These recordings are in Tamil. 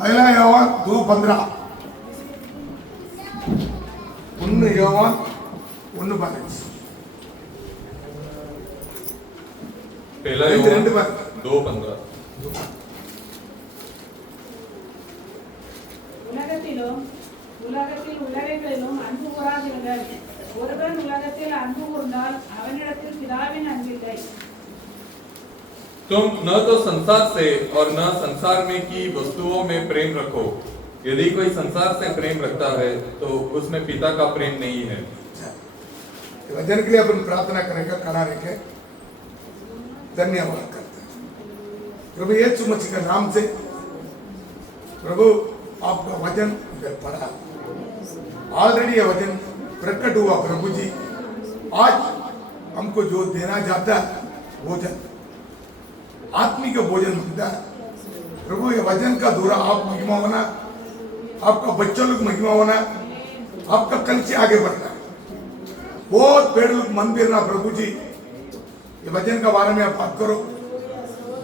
पहला योवान 2:15 1 योवान 1:15 पहला ரெண்டு योवान பாரு 2:15 உலகத்தில் உள்ளவைகளிலும் அன்பு கூறாதிருங்கள். ஒருவன் உலகத்தில் அன்பு கூர்ந்தால் அவனிடத்தில் பிதாவின் அன்பில்லை. तुम न तो संसार से और न संसार में की वस्तुओं में प्रेम रखो. यदि कोई संसार से प्रेम रखता है तो उसमें पिता का प्रेम नहीं है. वचन के लिए अपन प्रार्थना करेंगे, खड़ा रहेंगे, धन्यवाद करते हैं प्रभु यीशु मसीह के नाम से। प्रभु आपका वचन इधर पढ़ा, ऑलरेडी ये वचन प्रकट हुआ प्रभु जी। आज हमको जो देना चाहता है भोजन, आत्मिक भोजन मिलता है प्रभु। ये वचन का दूरा आप महिमा होना, आपका बच्चों लोग महिमा होना, आपका कल से आगे बढ़ना, बहुत पेड़ लोग मंदिर ना प्रभु जी। ये वचन का बारे में आप बात करो,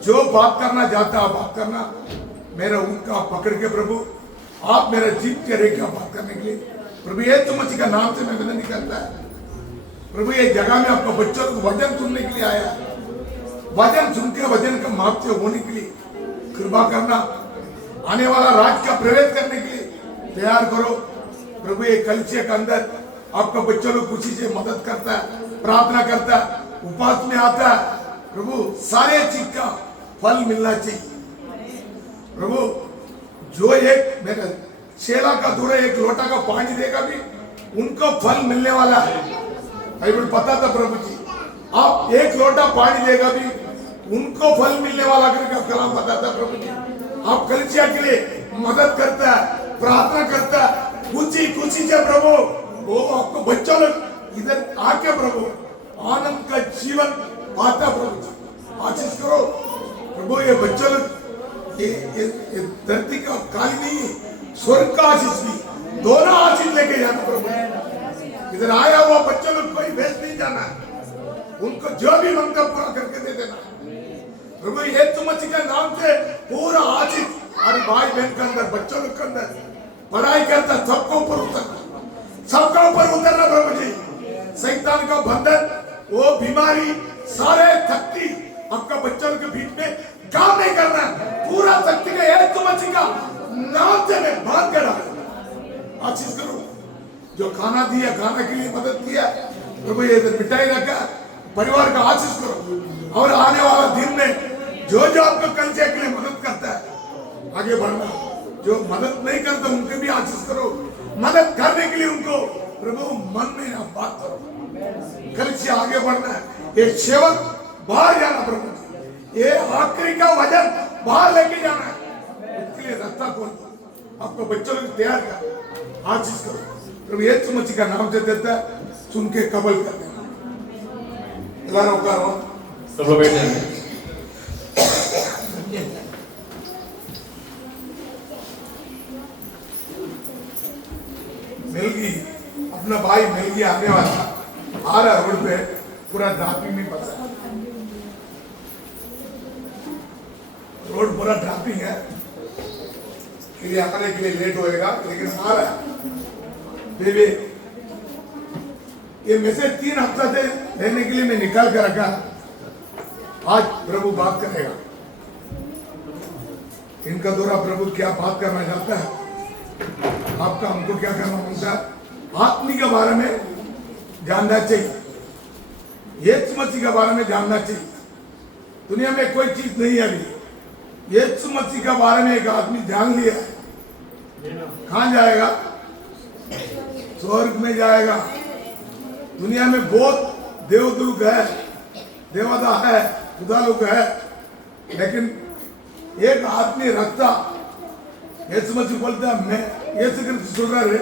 जो बात करना चाहता है बात करना, मेरा उनका पकड़ के प्रभु आप मेरा जीत के रेखा बात करने के लिए प्रभु यीशु मसीह का नाम से मैं विनती करता है प्रभु। ये जगह में आपका बच्चों को वचन सुनने के लिए आया, वचन सुन के वचन का माप से होने के लिए कृपा करना, आने वाला राज का प्रवेश करने के लिए तैयार करो प्रभु। ये कलिसिया के अंदर आपका बच्चों लोग खुशी से मदद करता है, प्रार्थना करता है, उपवास में आता है प्रभु। सारे चीज का फल मिलना चाहिए प्रभु। जो एक मेरा शेला का दूर एक लोटा का पानी देगा भी उनको फल मिलने वाला है। बाइबल पता था प्रभु जी, आप एक लोटा पानी देगा भी उनको फल मिलने वाला करके कलाम पता था प्रभु जी। आप कलिसिया के लिए मदद करता है, प्रार्थना करता है, खुशी खुशी से प्रभु। वो आपको बच्चों लोग इधर आके प्रभु आनंद का जीवन पाता प्रभु जी। आशीष करो प्रभु। ये बच्चों लोग ये धरती का काली नहीं, स्वर्ग का आशीष भी, दोनों आशीष लेके जाना प्रभु। इधर आया हुआ बच्चों लोग कोई वेस्ट नहीं जाना, उनको जो भी मांगता पूरा करके दे देना प्रभु। यीशु मसीह के नाम से पूरा आशीष हर भाई बहन के अंदर, बच्चों लोग के अंदर पढ़ाई करता सबको ऊपर उतरना, सबका ऊपर उतरना प्रभु जी। शैतान का बंधन, वो बीमारी, सारे शक्ति आपका बच्चों के बीच में काम नहीं करना, पूरा शक्ति का यीशु मसीह का नाम से मैं बात कर रहा हूं। आशीष करो जो खाना दिया, खाना के लिए मदद किया प्रभु, ये मिठाई रखा, परिवार का आशीष करो। और आने वाला दिन में जो जो आपको कलिसिया के लिए मदद करता है आगे बढ़ना, जो मदद नहीं करता उनके भी आशीष करो। मदद करने के लिए उनको प्रभु मन में आप बात करो, कलिसिया आगे बढ़ना है। ये सेवक बाहर जाना प्रभु जी, ये आखिरी का वजन बाहर लेके जाना है, उसके लिए रास्ता खोल दो। आपको बच्चों को तैयार कर, आशीष करो प्रभु। यीशु मसीह का नाम से देता है, सुन के कबल कर देना। सब लोग बैठ जाएंगे। मिल गई, अपना भाई मिल गया आने वाला, आ रहा रोड पे, पूरा ट्रैफिक में फंसा, रोड पूरा ट्रैफिक है, के लिए आने के लिए लेट होएगा, लेकिन आ रहा है। बेबी ये मैसेज 3 हफ्ता से लेने के लिए मैं निकाल कर रखा, आज प्रभु बात करेगा। इनका द्वारा प्रभु क्या बात करना चाहता है, आपका हमको क्या करना मांगता है, आत्मी के बारे में जानना चाहिए, यीशु मसीह के बारे में जानना चाहिए। दुनिया में कोई चीज नहीं है अभी, यीशु मसीह के बारे में एक आदमी जान लिया, कहां जाएगा, स्वर्ग में जाएगा। दुनिया में बहुत देवदूत है, देवता है, खुदा लोग है, लेकिन एक आदमी रखता, यीशु मसीह बोलता है, मैं यीशु क्रिस्त सुन रहे,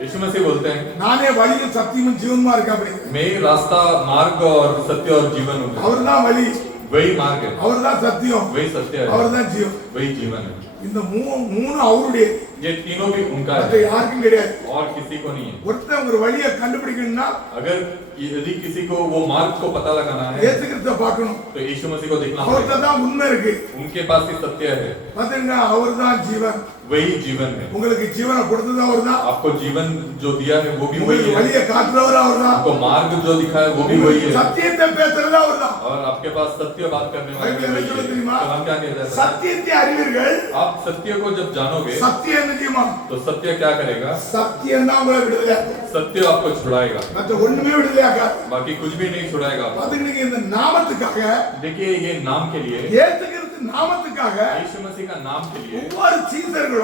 यीशु मसीह बोलते हैं, नाने वली सत्य में जीवन मार्ग का मैं रास्ता, मार्ग और सत्य और जीवन हूँ। और ना वली वही मार्ग है, और ना सत्य वही सत्य है, और ना जीवन, वही जीवन है। இந்த மூணு அவருடைய, ये तीनों भी उनका மற்ற है யாருக்கும் கிடையாது. और किसी को नहीं है। ஒருத்தன் ஒரு வழியை கண்டுபிடிக்கணும்னா अगर यदि किसी को वो मार्ग को पता लगाना है இயேசு கிறிஸ்துவை பார்க்கணும். तो यीशु मसीह को देखना அவர்கிட்ட पड़ेगा। தான் உண்மை இருக்கு. उनके पास ही सत्य है, பாத்தீங்க, அவர்தான் ஜீவன். वही जीवन है। உங்களுக்கு ஜீவனை கொடுத்தது அவர்தான். आपको जीवन जो दिया है वो भी वही உங்களுக்கு है, வழியை காட்டுறவர் அவர்தான். आपको मार्ग जो दिखाया वो भी वही है, சத்தியத்தை பேசுறது அவர்தான். और आपके पास सत्य बात करने वाले बाइबल भी में वही जो है। தெரியுமா? तो हम क्या कहते हैं? சத்தியத்தை அறிவீர்கள். आप सत्य को जब जानोगे சத்தியம் என்ன செய்யுமா? तो सत्य क्या करेगा? சத்தியம் தான் உங்களை விடுதலையாக்கும். सत्य आपको छुड़ाएगा, மற்ற ஒண்ணுமே விடுதலையாக்காது. बाकी कुछ भी नहीं छुड़ाएगा। பாத்தீங்க, இந்த நாமத்துக்காக, देखिए ये नाम के लिए, இயேசு கிறிஸ்து நாமத்துக்காக यीशु मसीह का नाम के लिए ஒவ்வொரு சீசர்களும்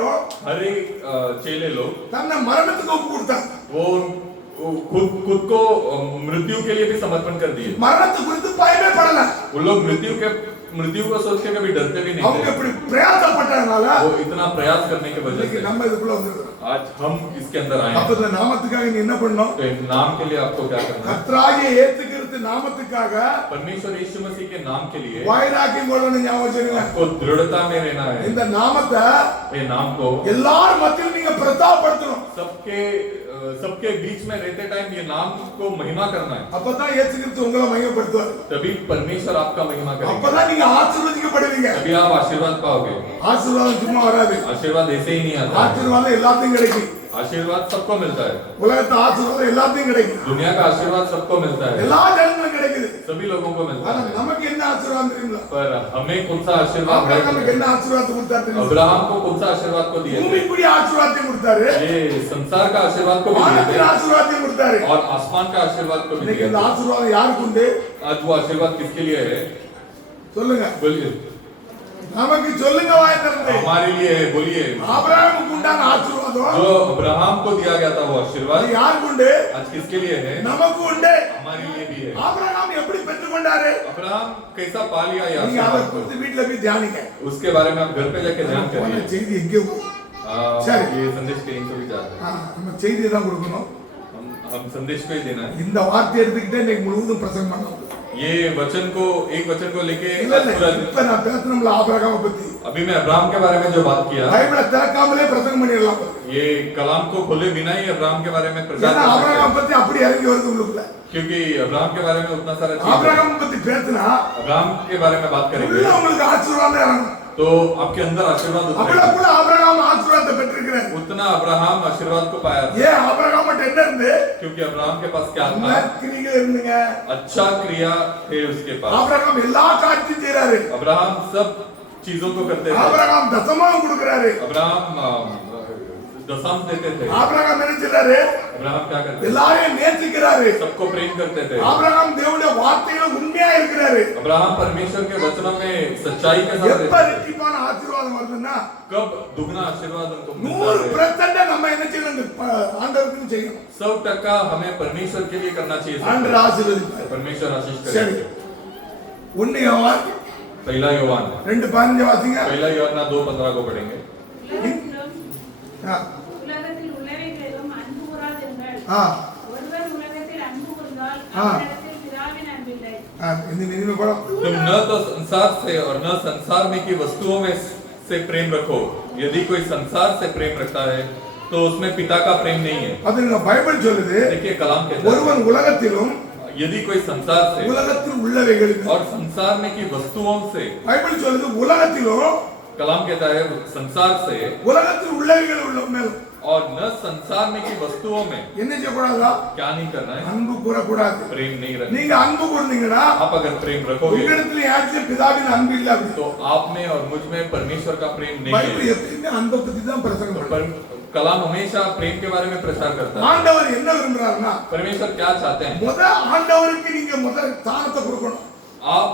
हर एक चेले लोग தன்னை மரணத்துக்கு ஒப்பு கொடுத்தாங்க. वो खुद को मृत्यु के लिए भी समर्पण कर दिए। மரணத்தை குறித்து பயமே படல. वो लोग मृत्यु को सोच के कभी डरते भी नहीं அவங்க थे। இப்படி பிரயாசப்பட்டதனால वो इतना प्रयास करने की वजह இன்னைக்கு से நம்ம இதுக்குள்ள வந்திருக்கோம். आज हम इसके अंदर आए அப்ப हैं। இந்த நாமத்துக்காக நீ என்ன பண்ணணும்? तो इन नाम के लिए आपको क्या करना है? கர்த்தராகிய இயேசு கிறிஸ்து நாமத்துக்காக परमेश्वर यीशु मसीह के नाम के लिए வைராக்கியம் கொள்ளணும். ஞாபகம் வச்சுக்கோங்க. आपको दृढ़ता में रहना है। இந்த நாமத்தை ये नाम को எல்லார் மத்தியிலும் நீங்க பிரதாபப்படுத்தணும். सबके बीच में रहते टाइम ये नाम को महिमा करना है, அப்பதான் இயேசு கிறிஸ்து உங்களை மையப்படுத்துவார். तभी परमेश्वर आपका महिमा करेगा, அப்பதான் நீங்க ஆசீர்வதிக்கப்படுவீங்க. तभी आप आशीर्वाद पाओगे। ஆசீர்வாதம் சும்மா வராது. आशीर्वाद ऐसे ही नहीं आता है। ஆசீர்வாதம் எல்லாத்தையும் கிடைக்கும். आशीर्वाद सबको मिलता है, உலகத்து ஆசீர்வாதம் எல்லாத்தையும் கிடைக்கும். दुनिया का आशीर्वाद सबको मिलता है, எல்லா ஜனங்களும் கிடைக்குது. सभी लोगों को मिलता ஆனா है। நமக்கு என்ன ஆசீர்வாதம் தெரியுங்களா? पर हमें कौन सा आशीर्वाद ஆபிரகாமுக்கு है? என்ன ஆசீர்வாதம் கொடுத்தாரு தெரியுமா? अब्राहम को कौन सा आशीर्वाद को दिए थे? பூமிக்குரிய ஆசீர்வாதத்தை கொடுத்தாரு. ये संसार का आशीर्वाद को भी दिए வானத்தின் थे ஆசீர்வாதத்தை கொடுத்தாரு. और आसमान का आशीर्वाद को भी இன்னைக்கு दिए இந்த थे। ஆசீர்வாதம் யாருக்கு உண்டு? आज वो आशीर्वाद किसके लिए है? சொல்லுங்க. बोलिए, நமக்கு சொல்லுங்க வாய் திறந்து. हमारे लिए है, बोलिए। ஆபிரகாமுக்கு உண்டான ஆசீர்வாதம் जो अब्राहम को दिया गया था वो அது आशीर्वाद யாருக்கு உண்டு? आज किसके लिए है? நமக்கு உண்டு. हमारे लिए भी है। ஆபிரகாம் எப்படி பெற்றுக்கொண்டாரு? अब्राहम कैसा पा लिया ये நீங்க அதை आशीर्वाद குறித்து को? வீட்ல போய் தியானிங்க. उसके बारे में आप घर पे जाके ध्यान போன करिए। செய்தி எங்கே போகுது? சரி. ये संदेश के इनको भी जाते हैं, நம்ம செய்தியை தான் கொடுக்கணும். हम संदेश को ही देना है। இந்த வார்த்தை எடுத்துக்கிட்டே இன்னைக்கு முழுவதும் பிரசங்கம் பண்ணணும். ये वचन को, एक वचन को लेके இல்ல आज पूरा दिन- இப்ப நான் பேசணும்ல ஆபிரகாமை பத்தி. अभी मैं अब्राहम के बारे में जो बात किया, பைபிளை திறக்காமலே பிரசங்கம் பண்ணிடலாம். ये कलाम को खोले बिना ही अब्राहम के बारे में प्रचार ஏன்னா कर सकते ஆபிரகாம் हैं, பத்தி அப்படி இறங்கி வருது உங்களுக்குள்ள. क्योंकि अब्राहम के बारे में उतना सारा चीज है। ஆபிரகாம் பத்தி பேசினா अब्राहम के बारे में बात உள்ள करेंगे உங்களுக்கு ஆசீர்வாதம் இறங்கும். तो आपके अंदर आशीर्वाद அவ்வளவு उतरेगा। கூட ஆபிரகாம் ஆசீர்வாதத்தை பெற்றிருக்கிறார். उतना अब्राहम आशीर्वाद को पाया था, ஏன் ஆபிரகாம் மட்டும் என்ன இருந்து? क्योंकि अब्राहम के पास क्या था? நற்கிரிகள் இருந்துங்க. अच्छा क्रिया थे उसके पास। ஆபிரகாம் எல்லா காரியத்தையும் செய்றாரு. अब्राहम सब चीजों को करते थे। ஆபிரகாம் தசமாவும் கொடுக்கிறாரு. अब्राहम दशांश देते थे। ஆபிரகாம் என்ன செய்றாரு? अब्राहम क्या करते थे? எல்லாரையும் நேசிக்கிறாரு. सबको प्रेम करते थे। ஆபிரகாம் தேவனுடைய வார்த்தையில உண்மையா இருக்கிறாரு. अब्राहम परमेश्वर के वचनों में सच्चाई के साथ எப்ப रहते थे। ரெட்டிப்பான ஆசீர்வாதம் வருதுன்னா कब दुगना आशीर्वाद हमको मिलता है? 100% நம்ம என்ன செய்யணும்? ஆண்டவருக்கு செய்யணும். 100% हमें परमेश्वर के लिए करना चाहिए। ஆண்டவர் ஆசீர்வதிப்பார். परमेश्वर आशीष சரி. करे। 1 யோவான் पहला योहान 2:15 वासिங்க. पहला योहान 2:15 को पढ़ेंगे। ஆ. உலகத்தில் உள்ளவைகளிலும் அன்பு கூறாதிருங்கள். ஆ. ஒருவர் உலகத்தில் அன்பு கூர்ந்தால் ஆ. அவனிடத்தில் பிதாவின் அன்பில்லை. இந்த நிதிமை படம். तुम न तो संसार से और न संसार में की वस्तुओं में से प्रेम रखो। यदि कोई संसार से प्रेम रखता है तो उसमें पिता का प्रेम नहीं है। அதுங்க பைபிள் சொல்லுது. देखिए कलाम कहता है, ஒருவன் உலகத்திலும் यदि कोई संसार से உலகத்தில் உள்ளவைகளிலும் और संसार में की वस्तुओं से, பைபிள் சொல்லுது உலகத்திலும் कलाम कहता है संसार से உலகத்தில் உள்ளவைகள் உள்ள மேல் और न संसार में की वस्तुओं में என்ன செய்யக்கூடாதா? क्या नहीं करना है? அன்பு கூறக்கூடாது. प्रेम नहीं रखना। நீங்க அன்பு கூர்ந்தீங்கன்னா आप अगर प्रेम रखोगे உங்களிடத்துல யாருக்கும் பிதாவின் அன்பு இல்ல அப்படி. तो आप में और मुझ में परमेश्वर का प्रेम नहीं பைபிள் है। எப்பவுமே அன்பை பத்தி தான் பிரசங்கம் பண்ணுது. पर कलाम हमेशा प्रेम के बारे में प्रचार करता है। ஆண்டவர் என்ன விரும்புறாருன்னா परमेश्वर क्या चाहते हैं? முத ஆண்டவருக்கு நீங்க முதல் ஸ்தானத்தை கொடுக்கணும். आप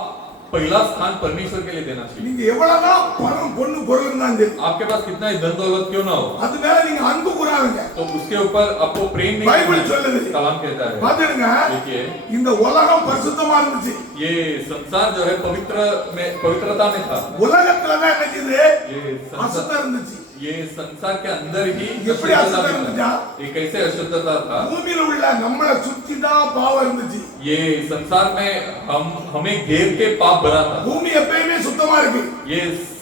पहला स्थान परमेश्वर के लिए देना चाहिए। நீங்க எவ்வளவுதான் பணம் பொண்ணு பொருள் இருந்தாலும் சரி आपके पास कितना ही धन दौलत क्यों ना हो, அது மேல நீங்க அன்பு கூறாதீங்க. तो उसके ऊपर आपको प्रेम नहीं बाइबल करना சொல்லுது. है। कलाम कहता है, பாத்துடுங்க, देखिए இந்த உலகம் பரிசுத்தமா இருந்துச்சு. ये संसार जो है पवित्रता में था। உலகத்துல தான் என்ன செய்யுது? ये संसार அசுத்தம் இருந்துச்சு. ये संसार के अंदर ही எப்படி अशुद्धता अशुद्धता में இருந்துச்சா? था। ये कैसे अशुद्धता था? பூமியில உள்ள நம்மள சுத்தி தான் பாவம் இருந்துச்சு. ये संसार में हमें घेर के पाप भरा था। பூமி எப்பயுமே சுத்தமா இருக்கு. ये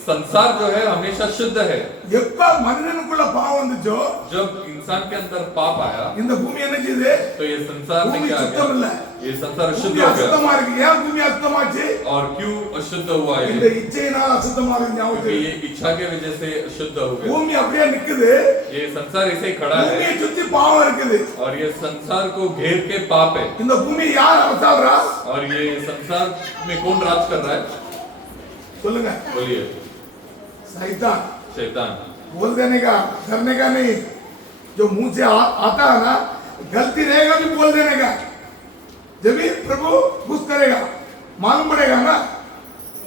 संसार जो है हमेशा शुद्ध है। எப்ப மனிதனுக்குள்ள பாவம் வந்துச்சோ जब इंसान के अंदर पाप आया இந்த பூமி என்ன செய்யுது? तो ये संसार में பூமி क्या சுத்தம் गया? இல்ல. ये संसार अशुद्ध பூமி हो गया। அசுத்தமா இருக்கு. ஏன் பூமி அசுத்தமாச்சு? और क्यों अशुद्ध हुआ இந்த ये? இச்சையினால அசுத்தமா இருக்கு. क्योंकि ये इच्छा के वजह से अशुद्ध हो गया। பூமி அப்படியே நிக்குது. ये संसार ऐसे ही खड़ा है பூமியை சுத்தி பாவம் இருக்குது. और ये संसार को घेर के पाप है। இந்த பூமி யார் அரசாள்றா? और ये संसार में कौन राज कर रहा है? சொல்லுங்க. बोलिए। शैतान शैतान। बोल देने का, करने का नहीं। जो मुंह से आता है ना, गलती रहेगा भी बोल देने का। जब भी प्रभु कुछ करेगा मालूम पड़ेगा ना।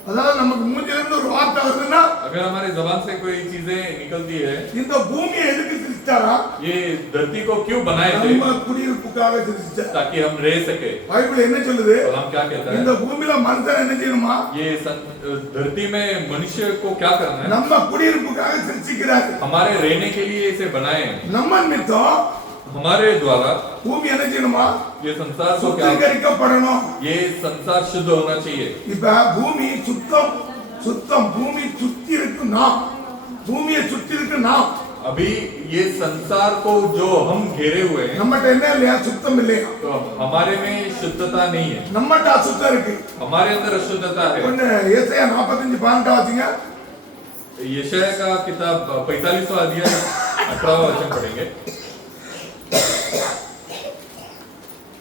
अदाल नमक मूंजिल में ஒரு வார்த்தை வருதுன்னா अगर हमारे जबान से कोई चीजें निकलती है, இந்த பூமியை எதுக்கு சிருஷ்டிச்சாரா? ये धरती को क्यों बनाए थे? நம்ம குடியிருப்புக்காக சிருஷ்டிச்சார். ताकि हम रह सके। பைபிள் என்ன சொல்லுது? तो हम क्या कहता இந்த है? பூமியில மனுஷன் என்ன செய்யணுமா? ये धरती में मनुष्य को क्या करना है? நம்ம குடியிருப்புக்காக சிருஷ்டிக்கிறார். हमारे रहने के लिए इसे बनाए हैं। நம்ம நிமித்தம் हमारे द्वारा பூமி என்ன செய்யணுமா? ये संसार को क्या? சுத்திகரிக்கப்படணும். ये संसार शुद्ध होना चाहिए। இப்ப பூமி சுத்தம் சுத்தம் பூமி சுத்தி இருக்கு நாம். பூமியை சுத்தி இருக்கு நாம். अभी ये संसार को जो हम घेरे हुए हैं, நம்மட்ட என்ன இல்லையா? சுத்தம் இல்லையா? तो हमारे में शुद्धता नहीं है। நம்மட்ட அசுத்தம் இருக்கு. हमारे अंदर अशुद्धता है। ஒன்னு ஏசாயா 45:12 வாசிங்க. यशाया का किताब 45वां अध्याय 18वां वचन पढ़ेंगे।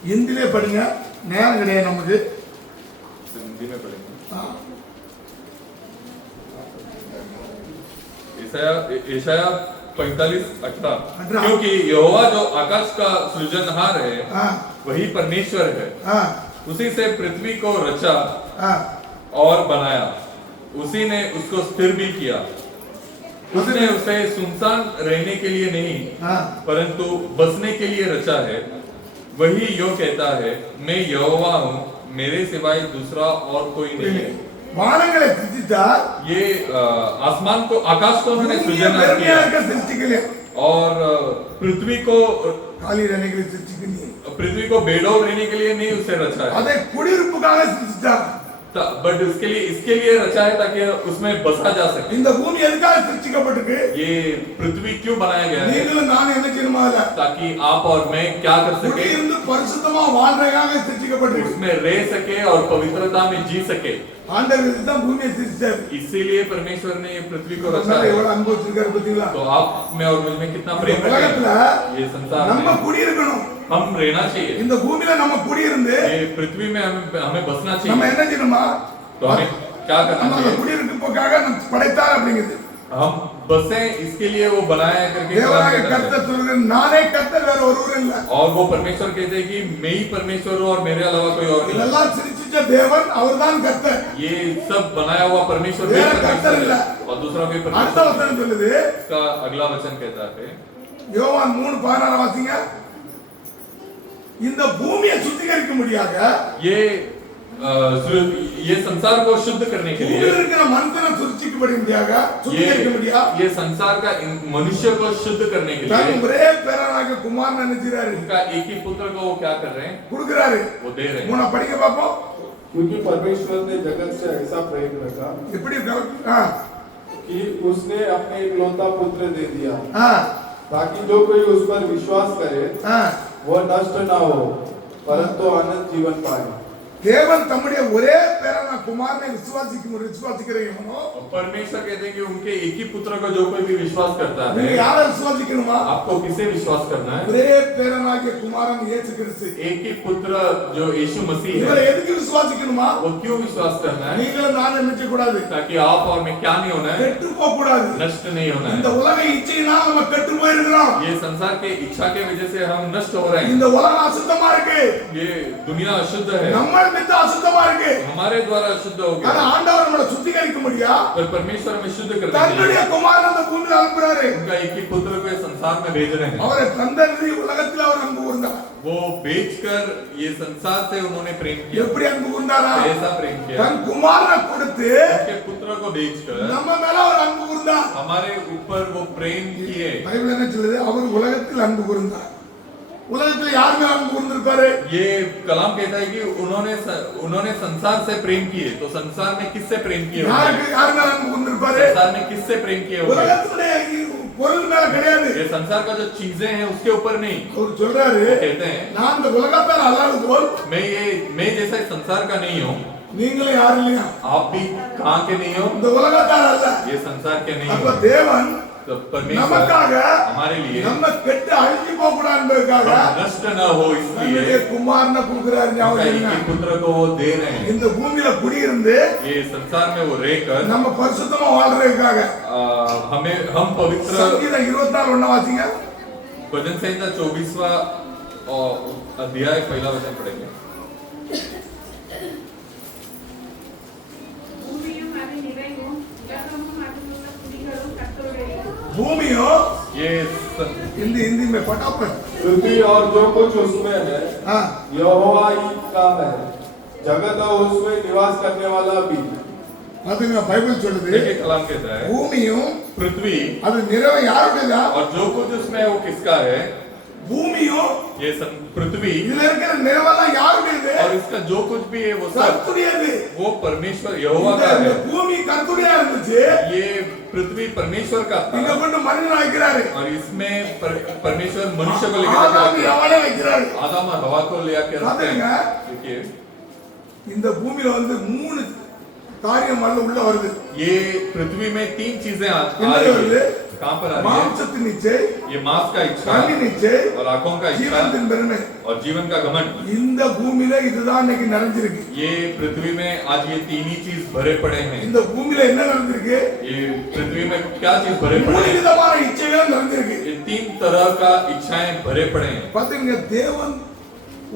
हिंदी में पढ़ेंगे, நேரம் கிடையாது நமக்கு. हिंदी में पढ़ेंगे। हाँ। यशाया 45:18 क्योंकि यहोवा जो आकाश का सृजनहार है, हाँ। वही परमेश्वर है। हाँ। उसी से पृथ्वी को रचा हाँ। और बनाया। उसी ने उसको स्थिर भी किया। उसने उसे सुनसान रहने के लिए नहीं, हाँ। परंतु बसने के लिए रचा है। वही यो कहता है, मैं यहोवा हूँ, मेरे सिवाय दूसरा और कोई नहीं है। வானங்களை சிருஷ்டித்தார். ये आसमान को, आकाश को उन्होंने பூமியை सृजन பெருமையா किया இருக்க சிருஷ்டிக்கலையா? और पृथ्वी को காலி रहने के लिए சிருஷ்டிக்கலையே. पृथ्वी को बेडौल रहने के लिए नहीं उसे रचा है, அதை குடியிருப்புக்காக சிருஷ்டித்தார். बट इसके लिए रचा है ताकि उसमें बसा जा सके। இந்த பூமி எதுக்காக சிருஷ்டிக்கப்பட்டிருக்கு? ये पृथ्वी क्यों बनाया गया है? நீங்களும் நானும் என்ன செய்யணுமா? அதுல ताकि आप और मैं क्या कर सके? குடியிருந்து பரிசுத்தமா வாழ்றதுக்காக சிருஷ்டிக்கப்பட்டிருக்கு. उसमें रह सके और पवित्रता में जी सके। ஆண்டவர் இதுதான் பூமியை சிருஷ்டிச்சார். इसीलिए परमेश्वर ने ये पृथ्वी को रचा நம்மள है। எவ்வளவு அன்பு வச்சிருக்காரு பாத்தீங்களா? तो आप में और मुझ में कितना प्रेम है। உலகத்துல ये संसार நம்ம में குடியிருக்கணும். हम रहना चाहिए। இந்த பூமியில நம்ம குடியிருந்து ये पृथ्वी में हमें बसना நம்ம चाहिए। என்ன செய்யணுமா? तो हमें क्या करना நம்ம चाहिए? குடியிருப்புக்காக நம்ம படைத்தார் அப்படிங்குது. हम बसे इसके लिए वो बनाया है करके தேவனாகிய कलाम कहता है। கர்த்தர் சொல்கிறார், நானே கர்த்தர், வேற ஒருவரும் இல்ல. और वो परमेश्वर कहते हैं कि मैं ही परमेश्वर हूँ और मेरे अलावा कोई और नहीं। இதெல்லாம் சிருஷ்டிச்ச தேவன் அவர்தான் கர்த்தர். ये सब बनाया हुआ परमेश्वर मेरा भी परमेश्वर कर्तव्य है है। और दूसरा कोई அடுத்த परमेश्वर வசனம் சொல்லுது, नहीं। इसका अगला वचन कहता है, யோவான் 3:16 வாசிங்க. இந்த பூமியை சுத்திகரிக்க முடியாத ये संसार को शुद्ध करने के பூமியில் लिए, இருக்கிற மனுஷனை சுத்திகரிக்க முடியாத சுத்திகரிக்க முடியாது. ये संसार का मनुष्य को शुद्ध करने के தன் लिए ஒரே பேரனாக குமாரன் நினைச்சாரு, उनका एक ही पुत्र को वो क्या कर रहे हैं? கொடுக்கிறாரு. वो दे रहे हैं। மூணா படிக்க பாப்போம். क्योंकि परमेश्वर ने जगत से ऐसा प्रेम रखा எப்படி हां कि उसने अपने इकलौता पुत्र दे दिया, हां ताकि जो कोई उस पर विश्वास करे हां वह नष्ट ना हो परंतु अनंत जीवन पाए। தேவன் தம்முடைய ஒரே பேரான குமாரனை விசுவாசிக்கிறீங்களோ, परमेश्वर कहते हैं कि उनके एक ही पुत्र को जो कोई भी विश्वास करता நீங்க है, யாரை விசுவாசிக்கணுமா? आपको किसे विश्वास करना है? ஒரே பேரானாகிய குமாரன் இயேசு கிறிஸ்து. एक ही पुत्र जो यीशु मसीह இவரை है, எதுக்கு விசுவாசிக்கணுமா? वो क्यों विश्वास करना है? நீங்களும் நானும் நினைக்க கூடாது, ताकि आप और मैं क्या नहीं होना है? கெட்டு போக கூடாது. नष्ट नहीं होना இந்த है। உலக இச்சையினால் நம்ம கெட்டு போயிருக்கிறோம். ये संसार के इच्छा के वजह से हम नष्ट हो रहे हैं। இந்த உலகம் அசுத்தமா இருக்கு, ये दुनिया अशुद्ध है, நம்ம மித்த அசுத்தமா இருக்கு. हमारे द्वारा अशुद्ध हो ஆனா गया। ஆண்டவர் நம்மளை சுத்திகரிக்க முடியா? पर परमेश्वर हमें शुद्ध करने के தன்னுடைய लिए குமாரன் அந்த பூமியில அனுப்புறாரு. उनका एक ही पुत्र को ये संसार में भेज रहे हैं। அவரை தந்தனதி உலகத்தில் அவர் அன்பு கூர்ந்தார். वो बेचकर ये संसार से उन्होंने प्रेम किया। எப்படி அன்பு கூர்ந்தாரா? ऐसा प्रेम किया, தன் குமாரனை கொடுத்து उनके पुत्र को बेचकर நம்ம மேல அவர் அன்பு கூர்ந்தார். हमारे ऊपर वो प्रेम किए। பைபிள் என்ன சொல்லுது? அவர் உலகத்தில் அன்பு கூர்ந்தார். உலகத்துல யார் மேல அன்பு கூர்ந்திருப்பாரு? ये कलाम कहता है कि उन्होंने संसार से प्रेम किए, तो संसार में किससे प्रेम किए होंगे? யாருக்கு யார் மேல அன்பு கூர்ந்திருப்பாரு? संसार में किससे प्रेम किए होंगे? உலகத்துடைய பொருள் மேல கிடையாது. ये संसार का जो चीजें हैं उसके ऊपर नहीं। அவர் சொல்றாரு, कहते हैं நான் இந்த உலகத்தார் அல்லாதது போல் मैं जैसा इस संसार का नहीं हूँ, நீங்களும் யாரும் இல்லையா? आप भी कहाँ के नहीं हो? இந்த உலகத்தார் அல்ல. ये संसार के नहीं அப்ப हो। தேவன் तो परमेश्वर நமக்காக हमारे लिए நம்ம கெட்டு அழிஞ்சு போக கூடாதுன்றதுக்காக हम नष्ट न हो தன்னுடைய इसलिए குமாரனை கொடுக்கிறாரு. उनका ஞாபகம் एक ही இருக்குங்க? पुत्र को वो दे रहे हैं। இந்த பூமியில குடியிருந்து ये संसार में वो रहकर நம்ம பரிசுத்தமா வாழ்றதுக்காக. हम पवित्र। சங்கீதம் 24 ஒண்ணா வாசிங்க. भजन संहिता 24वां अध्याय पहला वचन पढ़ेंगे। பூமியும் அதன் நிறைவும் உலகமும் அதில் உள்ள குடிகளும் கர்த்தருடையது. பூமியோ ये हिंदी में फटाफट। पृथ्वी और जो कुछ उसमें है हाँ यहोवा ही का है, जगत और उसमें निवास करने वाला भी। பாத்தீங்களா, பைபிள் சொல்லுது देखिए कलाम कहता है பூமியும் पृथ्वी அது நிறைவு யாருடையதா? और जो कुछ उसमें है वो किसका है? பூமியும் ये पृथ्वी இதுல இருக்கிற நிறைவெல்லாம் யாருடையது? और इसका जो कुछ भी है वो सब கர்த்தருடையது. वो परमेश्वर यहोवा का இந்த है। பூமி கர்த்தருடையா இருந்துச்சு. ये पृथ्वी परमेश्वर का இங்க था கொண்டு மனிதனை வைக்கிறாரு. और इसमें परमेश्वर मनुष्य को लेकर ஆதாம் जाता है। அவனை வைக்கிறாரு. आदम और हवा को ले आके रखते பாத்தீங்க, हैं। देखिए இந்த பூமியில வந்து 3 காரியம் உள்ள வருது. ये पृथ्वी में 3 चीजें आ என்ன रही வருது? है। कहाँ पर आ रही है? மாம்சத்தின் இச்சை, ये मांस का इच्छा கண்ணின் இச்சை, और आंखों का इच्छा ஜீவனத்தின் பெருமை. और जीवन का घमंड। இந்த பூமியில இதுதான் இன்னைக்கு நடந்திருக்கு. ये पृथ्वी में आज ये 3 ही चीज भरे पड़े हैं। இந்த பூமியில என்ன நடந்திருக்கு? ये पृथ्वी में क्या चीज भरे पड़े 3 हैं? விதமான இச்சைகள் நடந்திருக்கு. ये 3 तरह का इच्छाएं भरे पड़े हैं। பாத்தீங்க, தேவன்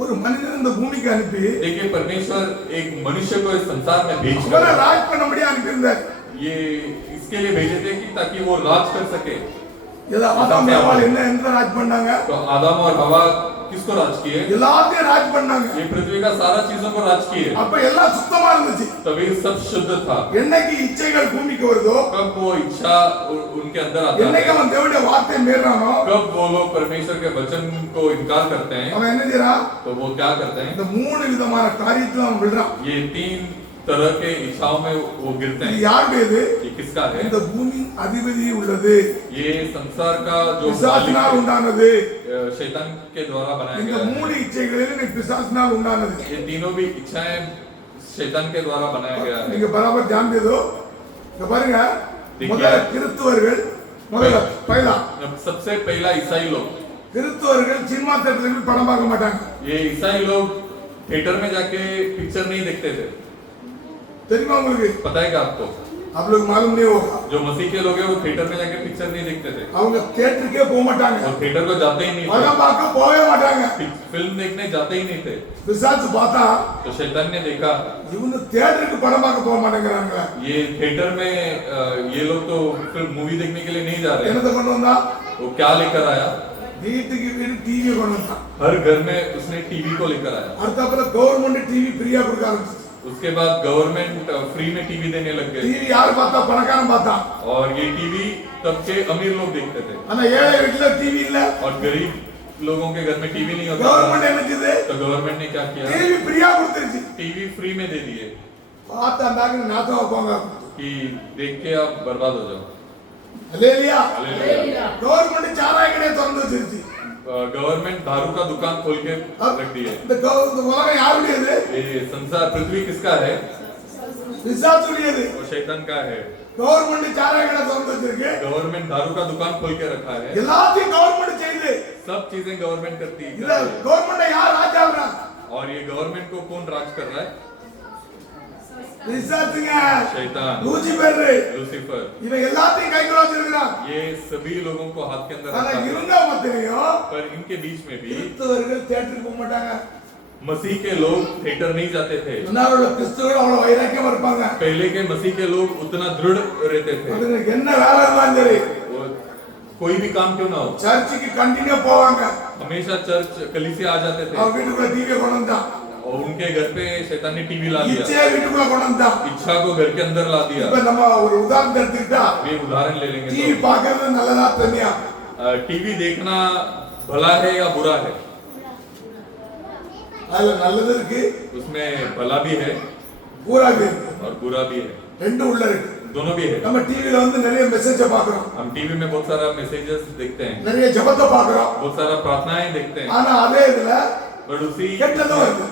ஒரு மனிதன் இந்த பூமிக்கு அனுப்பி देखिए परमेश्वर एक मनुष्य को इस संसार में அவரை भेजकर ராஜ் பண்ணபடியா அனுப்பியிருந்தார். ये इसके लिए भेजे थे कि ताकि वो राज कर सके। ஏதோ ஆதாம் ஏவாள் என்ன ராஜ் பண்ணாங்க? तो आदम और हवा किसको राज किए? எல்லாத்தையும் ராஜ் பண்ணாங்க. ये पृथ्वी का सारा चीजों को राज किए। அப்ப எல்லாம் சுத்தமா இருந்துச்சு. तभी सब शुद्ध था। என்னைக்கு இச்சைகள் பூமிக்கு வருதோ, कब वो इच्छा उनके अंदर आता என்னைக்கு है, அவன் தேவனுடைய வார்த்தையை மீறானோ, कब वो लोग परमेश्वर के वचन को इनकार करते हैं, அவன் என்ன செய்யறான்? तो वो क्या करते हैं? இந்த 3 விதமான காரியத்துல அவன் விடுறான். ये 3 तरह के इच्छाओं में वो गिरते இது हैं। யாருடையது? ये किसका है? இந்த பூமி அதிபதி உள்ளது. ये संसार का जो பிசாசினால் मालिक உண்டானது. है, शैतान के द्वारा बनाया இந்த गया 3 है। இச்சைகளிலும் இன்னைக்கு பிசாசினால் உண்டானது. ये तीनों भी इच्छाएं शैतान के द्वारा बनाया गया है। நீங்க பராபர் ध्यान दे दो. இங்க பாருங்க, देखिए। முதல்ல கிறிஸ்தவர்கள் முதல்ல பைலா सबसे पहला ईसाई लोग, கிறிஸ்தவர்கள் சினிமா தியேட்டர்ல படம் பார்க்க மாட்டாங்க. ये ईसाई लोग थिएटर में जाके पिक्चर नहीं देखते थे। தெரியுமா உங்களுக்கு? पता है क्या आपको? आप लोग मालूम नहीं होगा. जो मसीह के लोग हैं वो थिएटर में जाके पिक्चर नहीं देखते थे। அவங்க தியேட்டருக்கே போக மாட்டாங்க. वो थिएटर को जाते ही नहीं படம் थे। பார்க்க போகவே மாட்டாங்க. फिल्म देखने जाते ही नहीं थे। பிசாசு பார்த்தா तो शैतान ने देखा இவங்க தியேட்டருக்கு படம் பார்க்க போக மாட்டேங்கிறாங்க. ये थिएटर में ये लोग तो फिल्म मूवी देखने के लिए नहीं जा रहे। என்னத்தை கொண்டு வந்தா? वो क्या लेकर आया? வீட்டுக்கு வீடு டிவி கொண்டு வந்தான். हर घर में उसने टीवी को लेकर आया। அடுத்தப்பல கவர்மெண்ட் டிவி ஃப்ரீயா கொடுக்க ஆரம்பிச்சு. उसके बाद गवर्नमेंट फ्री में टीवी देने लग गए டிவி யார் பார்த்தா? பணக்காரன் பார்த்தா. और ये टीवी तब के अमीर लोग देखते थे ஆனா ஏழை வீட்டுல டிவி இல்ல. और गरीब लोगों के घर में टीवी नहीं होता கவர்மெண்ட் था। என்ன செய்யுது? तो गवर्नमेंट ने क्या किया? டிவி ஃப்ரீயா கொடுத்துருச்சு. टीवी फ्री में दे दिए பார்த்தா அந்தாங்க நாத்தம் வைப்பாங்க. कि देख के आप बर्बाद हो जाओ। அல்லேலூயா. हालेलुया। கவர்மெண்ட் சாராய கடையை திறந்து வச்சிருச்சு. गवर्नमेंट दारू का दुकान खोल के रख दिए। இந்த உலகம் யாருடையது? ये संसार पृथ्वी किसका है? பிசாசுடையது. वो शैतान का है। கவர்மெண்ட் சாராய கடை திறந்து வச்சிருக்கு. गवर्नमेंट दारू का दुकान खोल के रखा है। எல்லாத்தையும் கவர்மெண்ட் செய்யுது. सब चीजें गवर्नमेंट करती இல்ல है। கவர்மெண்ட் யார் ராஜாவுனா? और ये गवर्नमेंट को कौन राज कर रहा है? பிசாசுங்க. शैतान, லூசிபர். लूसीफर। இவன் எல்லாத்தையும் கைக்குள்ள வச்சிருக்கான். ये सभी लोगों को हाथ के अंदर ஆனா रखा है। இவங்க மத்தியிலையும் पर इनके बीच में भी கிறிஸ்தவர்கள் தியேட்டருக்கு போக மாட்டாங்க. मसीह के लोग थिएटर नहीं जाते थे। முன்னாடி கிறிஸ்தவர்கள் அவ்வளவு வைராக்கியமா இருப்பாங்க. पहले के मसीह के लोग उतना दृढ़ रहते थे। அதுங்களுக்கு என்ன வேலை இருந்தாலும் சரி वो कोई भी काम क्यों ना हो, சர்ச்சுக்கு கண்டினியூ போவாங்க. हमेशा चर्च कलीसिया आ जाते थे। அவன் வீட்டுக்குள்ள டிவி கொண்டு வந்தான். और उनके घर पे शैतान ने टीवी ला दिया, இச்சையை வீட்டுக்குள்ள கொண்டு வந்தான். इच्छा को घर के अंदर ला दिया। இப்ப நம்ம ஒரு உதாரணம் எடுத்துக்கிட்டா ये उदाहरण ले लेंगे டிவி तो பார்க்கறது நல்லதா தனியா? टीवी देखना भला है या बुरा है? அதுல நல்லது இருக்கு, उसमें भला भी है பூராவே இருக்கு, और बुरा भी है, ரெண்டும் உள்ள இருக்கு. दोनों भी है। நம்ம டிவில வந்து நிறைய மெசேஜ் பார்க்கிறோம், हम टीवी में बहुत सारा मैसेजेस देखते हैं, நிறைய ஜெபத்தை பார்க்கிறோம், बहुत सारा प्रार्थनाएं देखते हैं, ஆனா அதே இதுல बट उसी கெட்டதும் வருது.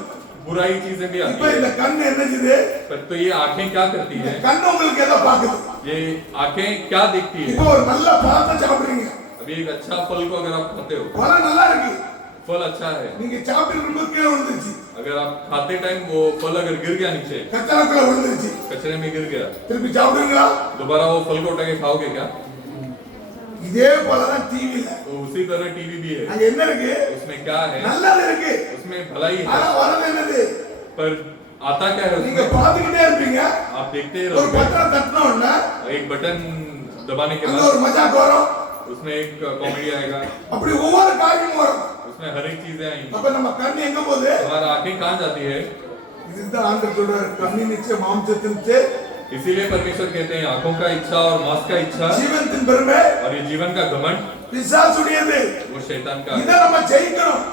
बुराई चीजें भी இப்ப आती இந்த है। கண்ணு என்ன செய்யுது? पर तो ये आंखें क्या करती இந்த हैं? கண்ணு உங்களுக்கு எதை பாக்குது? ये आंखें क्या देखती இப்போ है? ஒரு நல்ல பழத்தை சாப்பிடுறீங்க, अभी एक अच्छा फल को अगर आप खाते हो, பழம் நல்லா இருக்கு, फल अच्छा है, நீங்க சாப்பிட்டு இருக்கும்போது கீழே விழுந்துருச்சு, अगर आप खाते टाइम वो फल अगर गिर गया नीचे, கத்தரக்குள்ள விழுந்துருச்சு, कचरे में गिर गया, திருப்பி சாப்பிடுவீங்களா? दोबारा वो फल को उठा के खाओगे क्या? இதே போலதான் டிவில तो उसी तरह टीवी भी है, அங்க என்ன இருக்கு? उसमें क्या है? நல்லது இருக்கு, उसमें भलाई ஆனா है, வரது என்னது? पर आता क्या है நீங்க उसमें? பாத்துக்கிட்டே இருப்பீங்க, आप देखते ही ஒரு रहोगे, பட்டன் தட்டின உடனே एक बटन दबाने के அங்க बाद ஒரு மஜாக் வரும், उसमें एक कॉमेडी आएगा, அப்படி ஒவ்வொரு காரியமும் வரும். उसमें हर एक चीजें आएंगी। அப்ப நம்ம கண்ணு எங்க போகுது? हमारा आंखें कहाँ जाती है? இதுதான் ஆண்டவர் சொல்றாரு, கண்ணின் நிச்சயம் மாம்சத்தின் தே इसीलिए परमेश्वर कहते हैं आंखों का इच्छा और मांस का इच्छा ஜீவத்தின் பெருமை और ये जीवन का घमंड பிசாசுடையது. वो शैतान का இத है। நம்ம ஜெயிக்கணும்,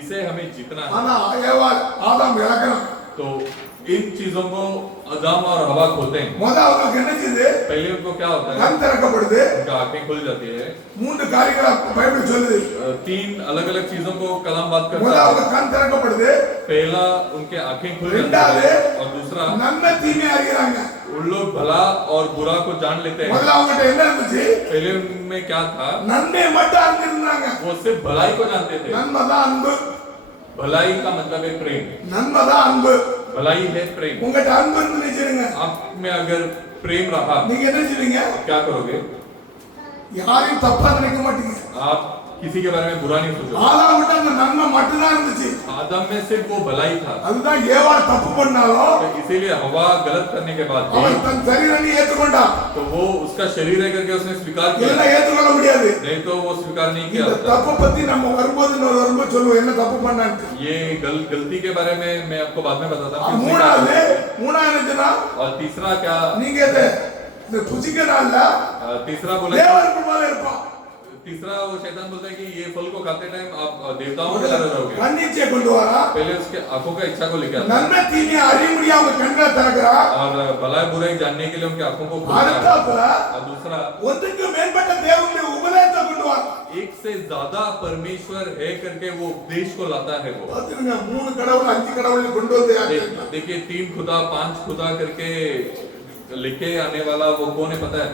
इसे हमें जीतना है। ஆனா ஏவாள் ஆதாம் இழக்கணும். तो इन चीजों को आदम और हवा खोते हैं। முத அவங்களுக்கு என்ன செய்யுது? पहले उनको क्या होता है? கண் திறக்கப்படுது. उनका आंखें खुल जाती है। மூன்று காரியங்களை பைபிள் சொல்லுது. तीन अलग अलग चीजों को कलाम बात முத करता அவங்க है। கண் திறக்கப்படுது, पहला उनके आंखें खुल जाती ரெண்டாவது है और दूसरा நன்மை தீமை அறிகிறாங்க. उन लोग भला और बुरा को जान लेते हैं। முதல்ல அவங்ககிட்ட என்ன இருந்துச்சு? पहले उनमें क्या था? நன்மை மட்டும் அறிஞ்சிருந்தாங்க. वो सिर्फ भलाई को जानते थे। நன்மைதான் அன்பு, भलाई का मतलब है प्रेम, நன்மைதான் அன்பு. भलाई है प्रेम। உங்ககிட்ட அன்பு இருந்து நினைச்சிருங்க, आप में अगर प्रेम रहा நீங்க என்ன செய்வீங்க? क्या करोगे? யாரையும் தப்பா நினைக்க மாட்டீங்க. आप किसी के बारे में बुरा नहीं सोचोगे। ஆதாம் கிட்ட அந்த நன்மை மட்டும்தான் இருந்துச்சு. आदम में सिर्फ वो भलाई था, அதுதான் ஏவாள் தப்பு பண்ணாலும் तो इसीलिए हवा गलत करने के बाद அவன் भी தன் சரீரத்தை ஏற்றுக்கொண்டான். तो वो उसका शरीर है करके उसने स्वीकार இல்லைன்னா किया, ஏற்றுக்கொள்ள முடியாது. नहीं तो वो स्वीकार नहीं किया இந்த होता। தப்பு பத்தி நம்ம வரும்போது சொல்லுவோம் என்ன தப்பு பண்ணான்னு. ये गलती के बारे में मैं आपको बाद में बताता हूँ। மூணாவது என்னதுன்னா, और तीसरा क्या? நீங்க இந்த புசிக்க நாள்ல तीसरा बोला, தேவருக்கு போல இருப்பான். तीसरा वो शैतान बोलता है कि ये फल को खाते टाइम आप देवताओं की तरह रहोगे। கண்ணிச்சை கொண்டு வரா, पहले उसके आंखों का इच्छा को लेकर आता है நன்மை தீமை அறிய முடியாம கண்களை திறக்கிறா. और भलाई बुराई जानने के लिए उनकी आंखों को खोलता है। அடுத்தாப்புல और दूसरा, ஒன்றுக்கு மேற்பட்ட தேவனுடைய உபதேசத்தை கொண்டு வர. एक से ज्यादा परमेश्वर है करके वो उपदेश को लाता है। वो பாத்துருங்க, 3 கடவுள் 5 கடவுள் கொண்டு வந்து देखिए 3 खुदा 5 खुदा करके लिखे आने वाला वो कौन है पता है?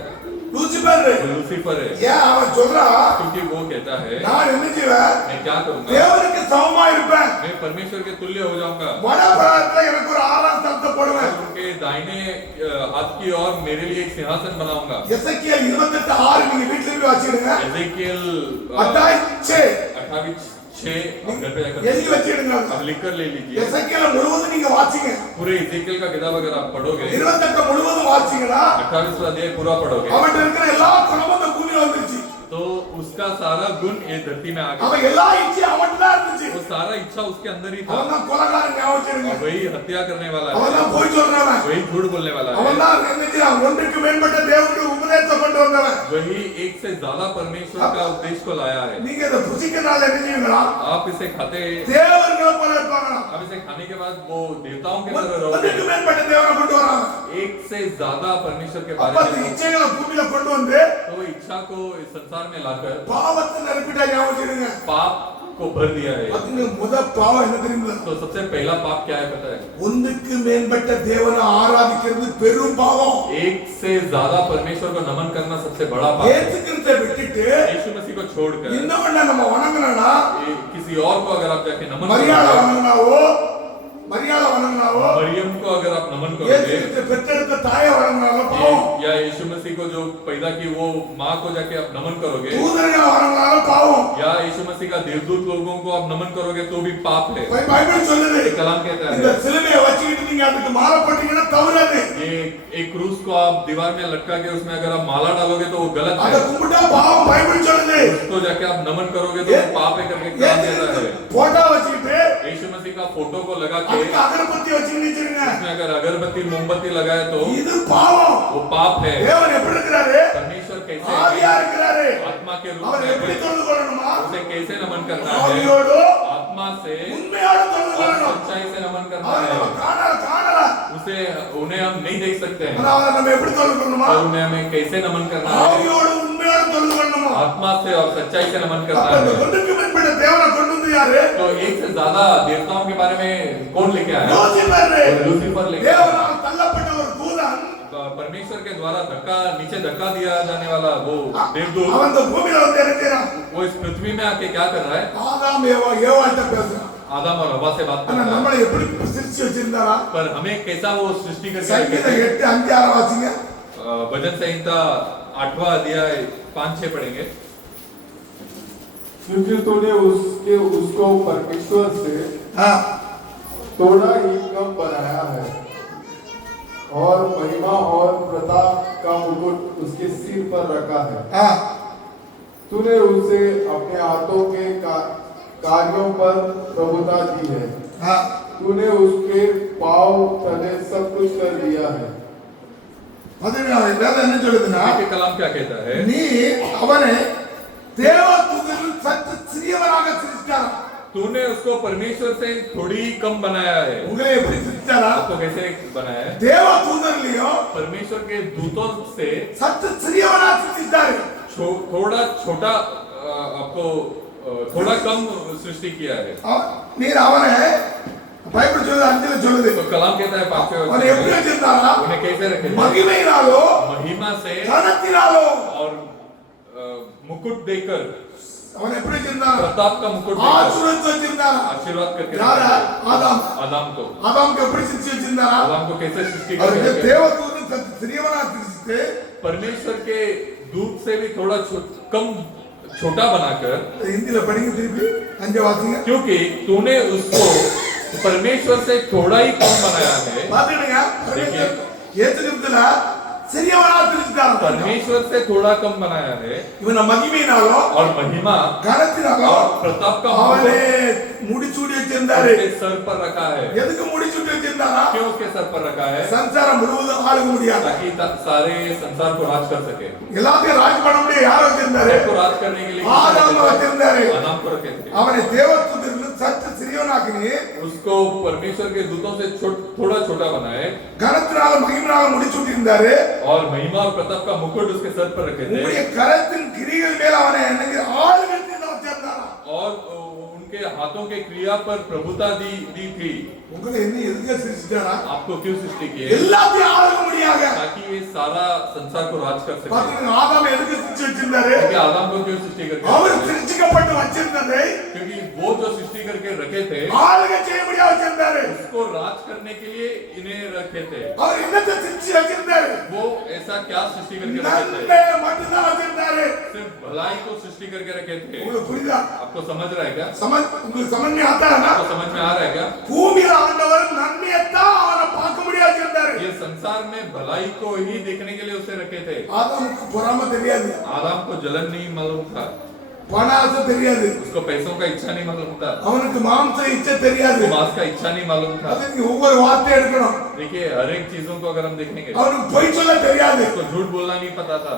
லூசிபர். वो लूसीफर है। ஏன் அவன் சொல்றா, क्योंकि वो कहता है நான் என்ன செய்வேன்? मैं क्या करूंगा? தேவனுக்கு சமமா இருப்பேன். मैं परमेश्वर के तुल्य हो जाऊंगा। வடபுறத்துல எனக்கு ஒரு 6ஆம் ஸ்தலத்தை போடுவேன். उनके दाहिने हाथ की ओर मेरे लिए एक सिंहासन बनाऊंगा। எசேக்கியேல் 28:6 நீங்க வீட்ல போய் வாசிடுங்க. एजेकियल அட்டாய் 6 28:6 घर पे जाकर எழுதி வச்சிடுங்க. आप लिख कर ले लीजिए। எசேக்கியேல் முழுவதும் நீங்க வாசிங்க. पूरे एजेकियल का किताब अगर आप पढ़ोगे, 28 முழுவதும் வாசிங்களா, 28वां अध्याय पूरा पढ़ोगे, அவன்கிட்ட இருக்கிற எல்லா குணமும் இந்த பூமியில வந்துருச்சு. तो उसका सारा गुण ये धरती में आ गया। அவன் எல்லா இச்சையும் அவன்கிட்ட தான் இருந்துச்சு. वो सारा इच्छा उसके अंदर ही था। அவன் தான் கொலைகாரன், ஞாபகம் வச்சிடுங்க. और वही हत्या करने वाला அவன் है, தான் பொய் சொல்றவன். वही झूठ बोलने वाला அவன் है, தான் என்ன செய்றான்? ஒன்றுக்கு மேற்பட்ட தேவனுடைய உபதேசத்தை கொண்டு வந்தவன். वही एक से ज्यादा परमेश्वर का उपदेश को लाया है। நீங்க இதை புசிக்கிறனால என்ன செய்வீங்களா? आप इसे खाते, தேவர்களை போல இருப்பாங்களா? आप इसे खाने के बाद वो देवताओं की तरह रहोगे। ஒன்றுக்கு மேற்பட்ட தேவனை கொண்டு வராங்க. एक से ज्यादा परमेश्वर के அப்ப बारे அந்த में, இச்சைகளை பூமியில கொண்டு வந்து तो इच्छा को इस संसार में लाकर பாவத்தை நிரப்பிட்டா, ஞாபகம் வச்சிடுங்க. पाप को भर दिया है। அதுக்கு முத பாவம் என்ன தெரியுமா? तो सबसे पहला पाप क्या है पता है? ஒன்றுக்கு மேற்பட்ட தேவனை ஆராதிக்கிறது பெரும் பாவம். एक से ज्यादा परमेश्वर को नमन करना सबसे बड़ा पाप है। ஏத்துக்கிறதை விட்டுட்டு यीशु मसीह को छोड़कर இன்னொன்னு நம்ம வணங்கணும்னா, किसी और को अगर आप जाके नमन மரியாதை करोगे, வணங்கினாவோ मरियम को अगर आप नमन இயேசு करोगे, கிறிஸ்து பெற்றெடுத்த தாயை வணங்கினாலும் பாவம். या यीशु मसीह को जो पैदा की वो माँ को जाके आप नमन करोगे, தூதர்களை வணங்கினாலும் பாவம். या यीशु मसीह का देवदूत लोगों को आप नमन करोगे तो भी पाप है। பைபிள் சொல்லுது, ये कलाम कहता இந்த है சிலுவையை வச்சுக்கிட்டு நீங்க அதுக்கு மாலை போட்டீங்கன்னா தவறாது. ये एक क्रूस को आप दीवार में लटका के उसमें अगर आप माला डालोगे तो वो गलत அதை है। கும்பிட்டா பாவம். பைபிள் சொல்லுது, उसको जाके आप नमन करोगे तो वो पाप है करके कलाम இயேசு कहता है। கிறிஸ்து போட்டோ வச்சுக்கிட்டு यीशु मसीह का फोटो को लगा के அதுக்கு அகர்பத்தி வச்சுக்கிட்டு उसमें अगर अगरबत्ती मोमबत्ती लगाए तो இது பாவம். वो पाप है। தேவன் எப்படி இருக்கிறாரு? परमेश्वर कैसे ஆவியா இருக்கிறாரு. आत्मा के रूप அவர் में எப்படி है, தொழுது கொள்ளணுமா? उसे कैसे नमन करना है? ஆவியோடு आत्मा आत्मा से உண்மையோட தொழுது और கொள்ளணும். सच्चाई से नमन करना அவரை है। நம்ம காணல उसे उन्हें हम नहीं देख सकते हैं, ஆனா அவரை நம்ம எப்படி தொழுது கொள்ளணுமா? और उन्हें हमें कैसे नमन करना है? ஆவியோட உண்மையோட தொழுது கொள்ளணும். आत्मा से और सच्चाई से नमन அப்ப करना இந்த है। ஒன்றுக்கு மேற்பட்ட தேவனை கொண்டு வந்து யாரு? तो एक से ज्यादा देवताओं के बारे में कौन लेके आया? லூசிபர். लूसीफर लेके आया। தேவனால் தள்ளப்பட்ட ஒரு தூதன் परमेश्वर के द्वारा नीचे धक्का दिया जाने वाला वो देवदूत, அவன் இந்த பூமியில வந்து என்ன செய்றான்? वो इस पृथ्वी में आके क्या कर रहा है? ஆதாம் ஏவாள்கிட்ட பேசுறான். आदम और हवा से बात कर ஆனா रहा है। நம்மளை எப்படி சிருஷ்டி வச்சிருந்தாரா? पर हमें कैसा वो सृष्टि करके रखे சங்கீதம் थे? 8:5-6 வாசிங்க. भजन संहिता 8वां अध्याय 5-6 पढ़ेंगे। क्योंकि तूने उसको परमेश्वर से ஆ, थोड़ा ही कम बनाया है और महिमा और प्रताप का मुकुट उसके सिर पर रखा है। ஆ, तूने उसे अपने हाथों के कार्यों पर प्रभुता दी है। ஆ. तूने उसके पांव तले सब कुछ कर दिया है। பதினேழாவது வேதம் என்ன சொல்லுதுன்னா, देखिए कलाम क्या कहता है? நீ அவனை தேவதூதரில் சற்று சிறியவனாக சிருஷ்டித்தார். तूने उसको परमेश्वर से थोड़ी कम बनाया है। உங்களை எப்படி சிருஷ்டித்தாரா? आपको कैसे बनाया है? தேவதூதரிலையும் परमेश्वर के दूतों से சற்று சிறியவனாக சிருஷ்டித்தார். थोड़ा छोटा आपको थोड़ा कम सृष्टि किया है। நீர் அவனை பைபிள் சொல்லுது, அஞ்சுல சொல்லுது, तो कलाम कहता है 5वें அவனை எப்படி वचन में, வச்சிருந்தாரா? उन्हें कैसे रखे थे? மகிமையினாலோ महिमा से கனத்தினாலோ और मुकुट देकर, அவனை எப்படி வச்சிருந்தாரா? प्रताप का मुकुट देकर ஆசீர்வதித்து வச்சிருந்தாரா? आशीर्वाद करके யாரா? रखा है। ஆதாம். आदम को ஆதாமுக்கு எப்படி சிருஷ்டி வச்சிருந்தாரா? आदम को कैसे सृष्टि அவருக்கு करके, தேவதூதன் சற்று சிறியவனாக சிருஷ்டித்து परमेश्वर के दूत से भी थोड़ा कम छोटा बनाकर, हिंदी में पढ़ेंगे திருப்பி அஞ்சு வாசிங்க. क्योंकि तूने उसको परमेश्वर से थोड़ा ही कम बनाया है। பாத்துடுங்க. ஏத்துக்கிறதுல சிறியவனாக சிருஷ்டித்தார். परमेश्वर से थोड़ा कम बनाया है இவனை மகிமையினாலோ और महिमा கனத்தினாலோ और प्रताप का அவனே मुकुट முடிச்சூடி வச்சிருந்தாரு. उसके सर पर रखा है। எதுக்கு முடிச்சூடி வச்சிருந்தாரா? क्यों उसके सर पर रखा है? சம்சாரம் முழுவதும் ஆளுக முடியாது. ताकि सारे संसार को राज कर सके। எல்லாத்தையும் ராஜ் பண்ண முடியாது. யார் வச்சிருந்தாரு? सबको राज करने के लिए ஆதாம் வச்சிருந்தாரு. आदम को रखे थे। அவனை தேவதூதரில் சற்று சிறியவனாக்கினி उसको परमेश्वर के दूतों से थोड़ा छोटा बनाए கனத்தினால மகிமையினால முடிச்சூட்டி இருந்தாரு. और महिमा और प्रताप का मुकुट उसके सर पर रखे थे உங்களுடைய கரத்தின் கிரிகள் மேல் அவனை என்னங்க ஆளுகை வச்சிருந்தாரா? और उनके हाथों के क्रिया पर प्रभुता दी थी। உங்களை என்ன எதுக்கு சிருஷ்டிச்சாரா? आपको क्यों सृष्टि की है? எல்லாத்தையும் ஆளுக முடியாத. ताकि ये सारा संसार को राज कर सके। பாத்தீங்க ஆதாம் எதுக்கு சிருஷ்டி வச்சிருந்தாரு? क्योंकि आदम को क्यों सृष्टि करके அவர் रखे थे? சிருஷ்டிக்கப்பட்டு வச்சிருந்ததை क्योंकि वो जो सृष्टि करके रखे थे ஆளுகை செய்ய முடியாது வச்சிருந்தாரு. उसको राज करने के लिए इन्हें रखे थे। அவர் என்னத்தை சிருஷ்டி வச்சிருந்தாரு? वो ऐसा क्या सृष्टि करके रखे थे? நன்மை மட்டும்தான் வச்சிருந்தாரு. सिर्फ भलाई को सृष्टि करके रखे थे। உங்களுக்கு புரியுதா? आपको समझ रहा है क्या? உங்களுக்கு சமன்மை ஆத்தானா? आपको समझ में आ रहा है क्या? பூமியில ஆண்டவர் நன்மையத்தான் அவனை பார்க்க முடியாது இருந்தாரு. ये संसार में भलाई को ही देखने के लिए उसे रखे थे। ஆதாமுக்கு பொறாமை தெரியாது, आदम को जलन नहीं मालूम था, பண ஆசை தெரியாது, उसको पैसों का इच्छा नहीं मालूम था, அவனுக்கு மாம்ச இச்சை தெரியாது. उसको मांस का इच्छा नहीं मालूम था। அது நீங்க ஒவ்வொரு வார்த்தை எடுக்கணும். देखिए हर एक चीजों को अगर हम देखेंगे, அவனுக்கு பொய் சொல்ல தெரியாது. उसको झूठ बोलना नहीं पता था।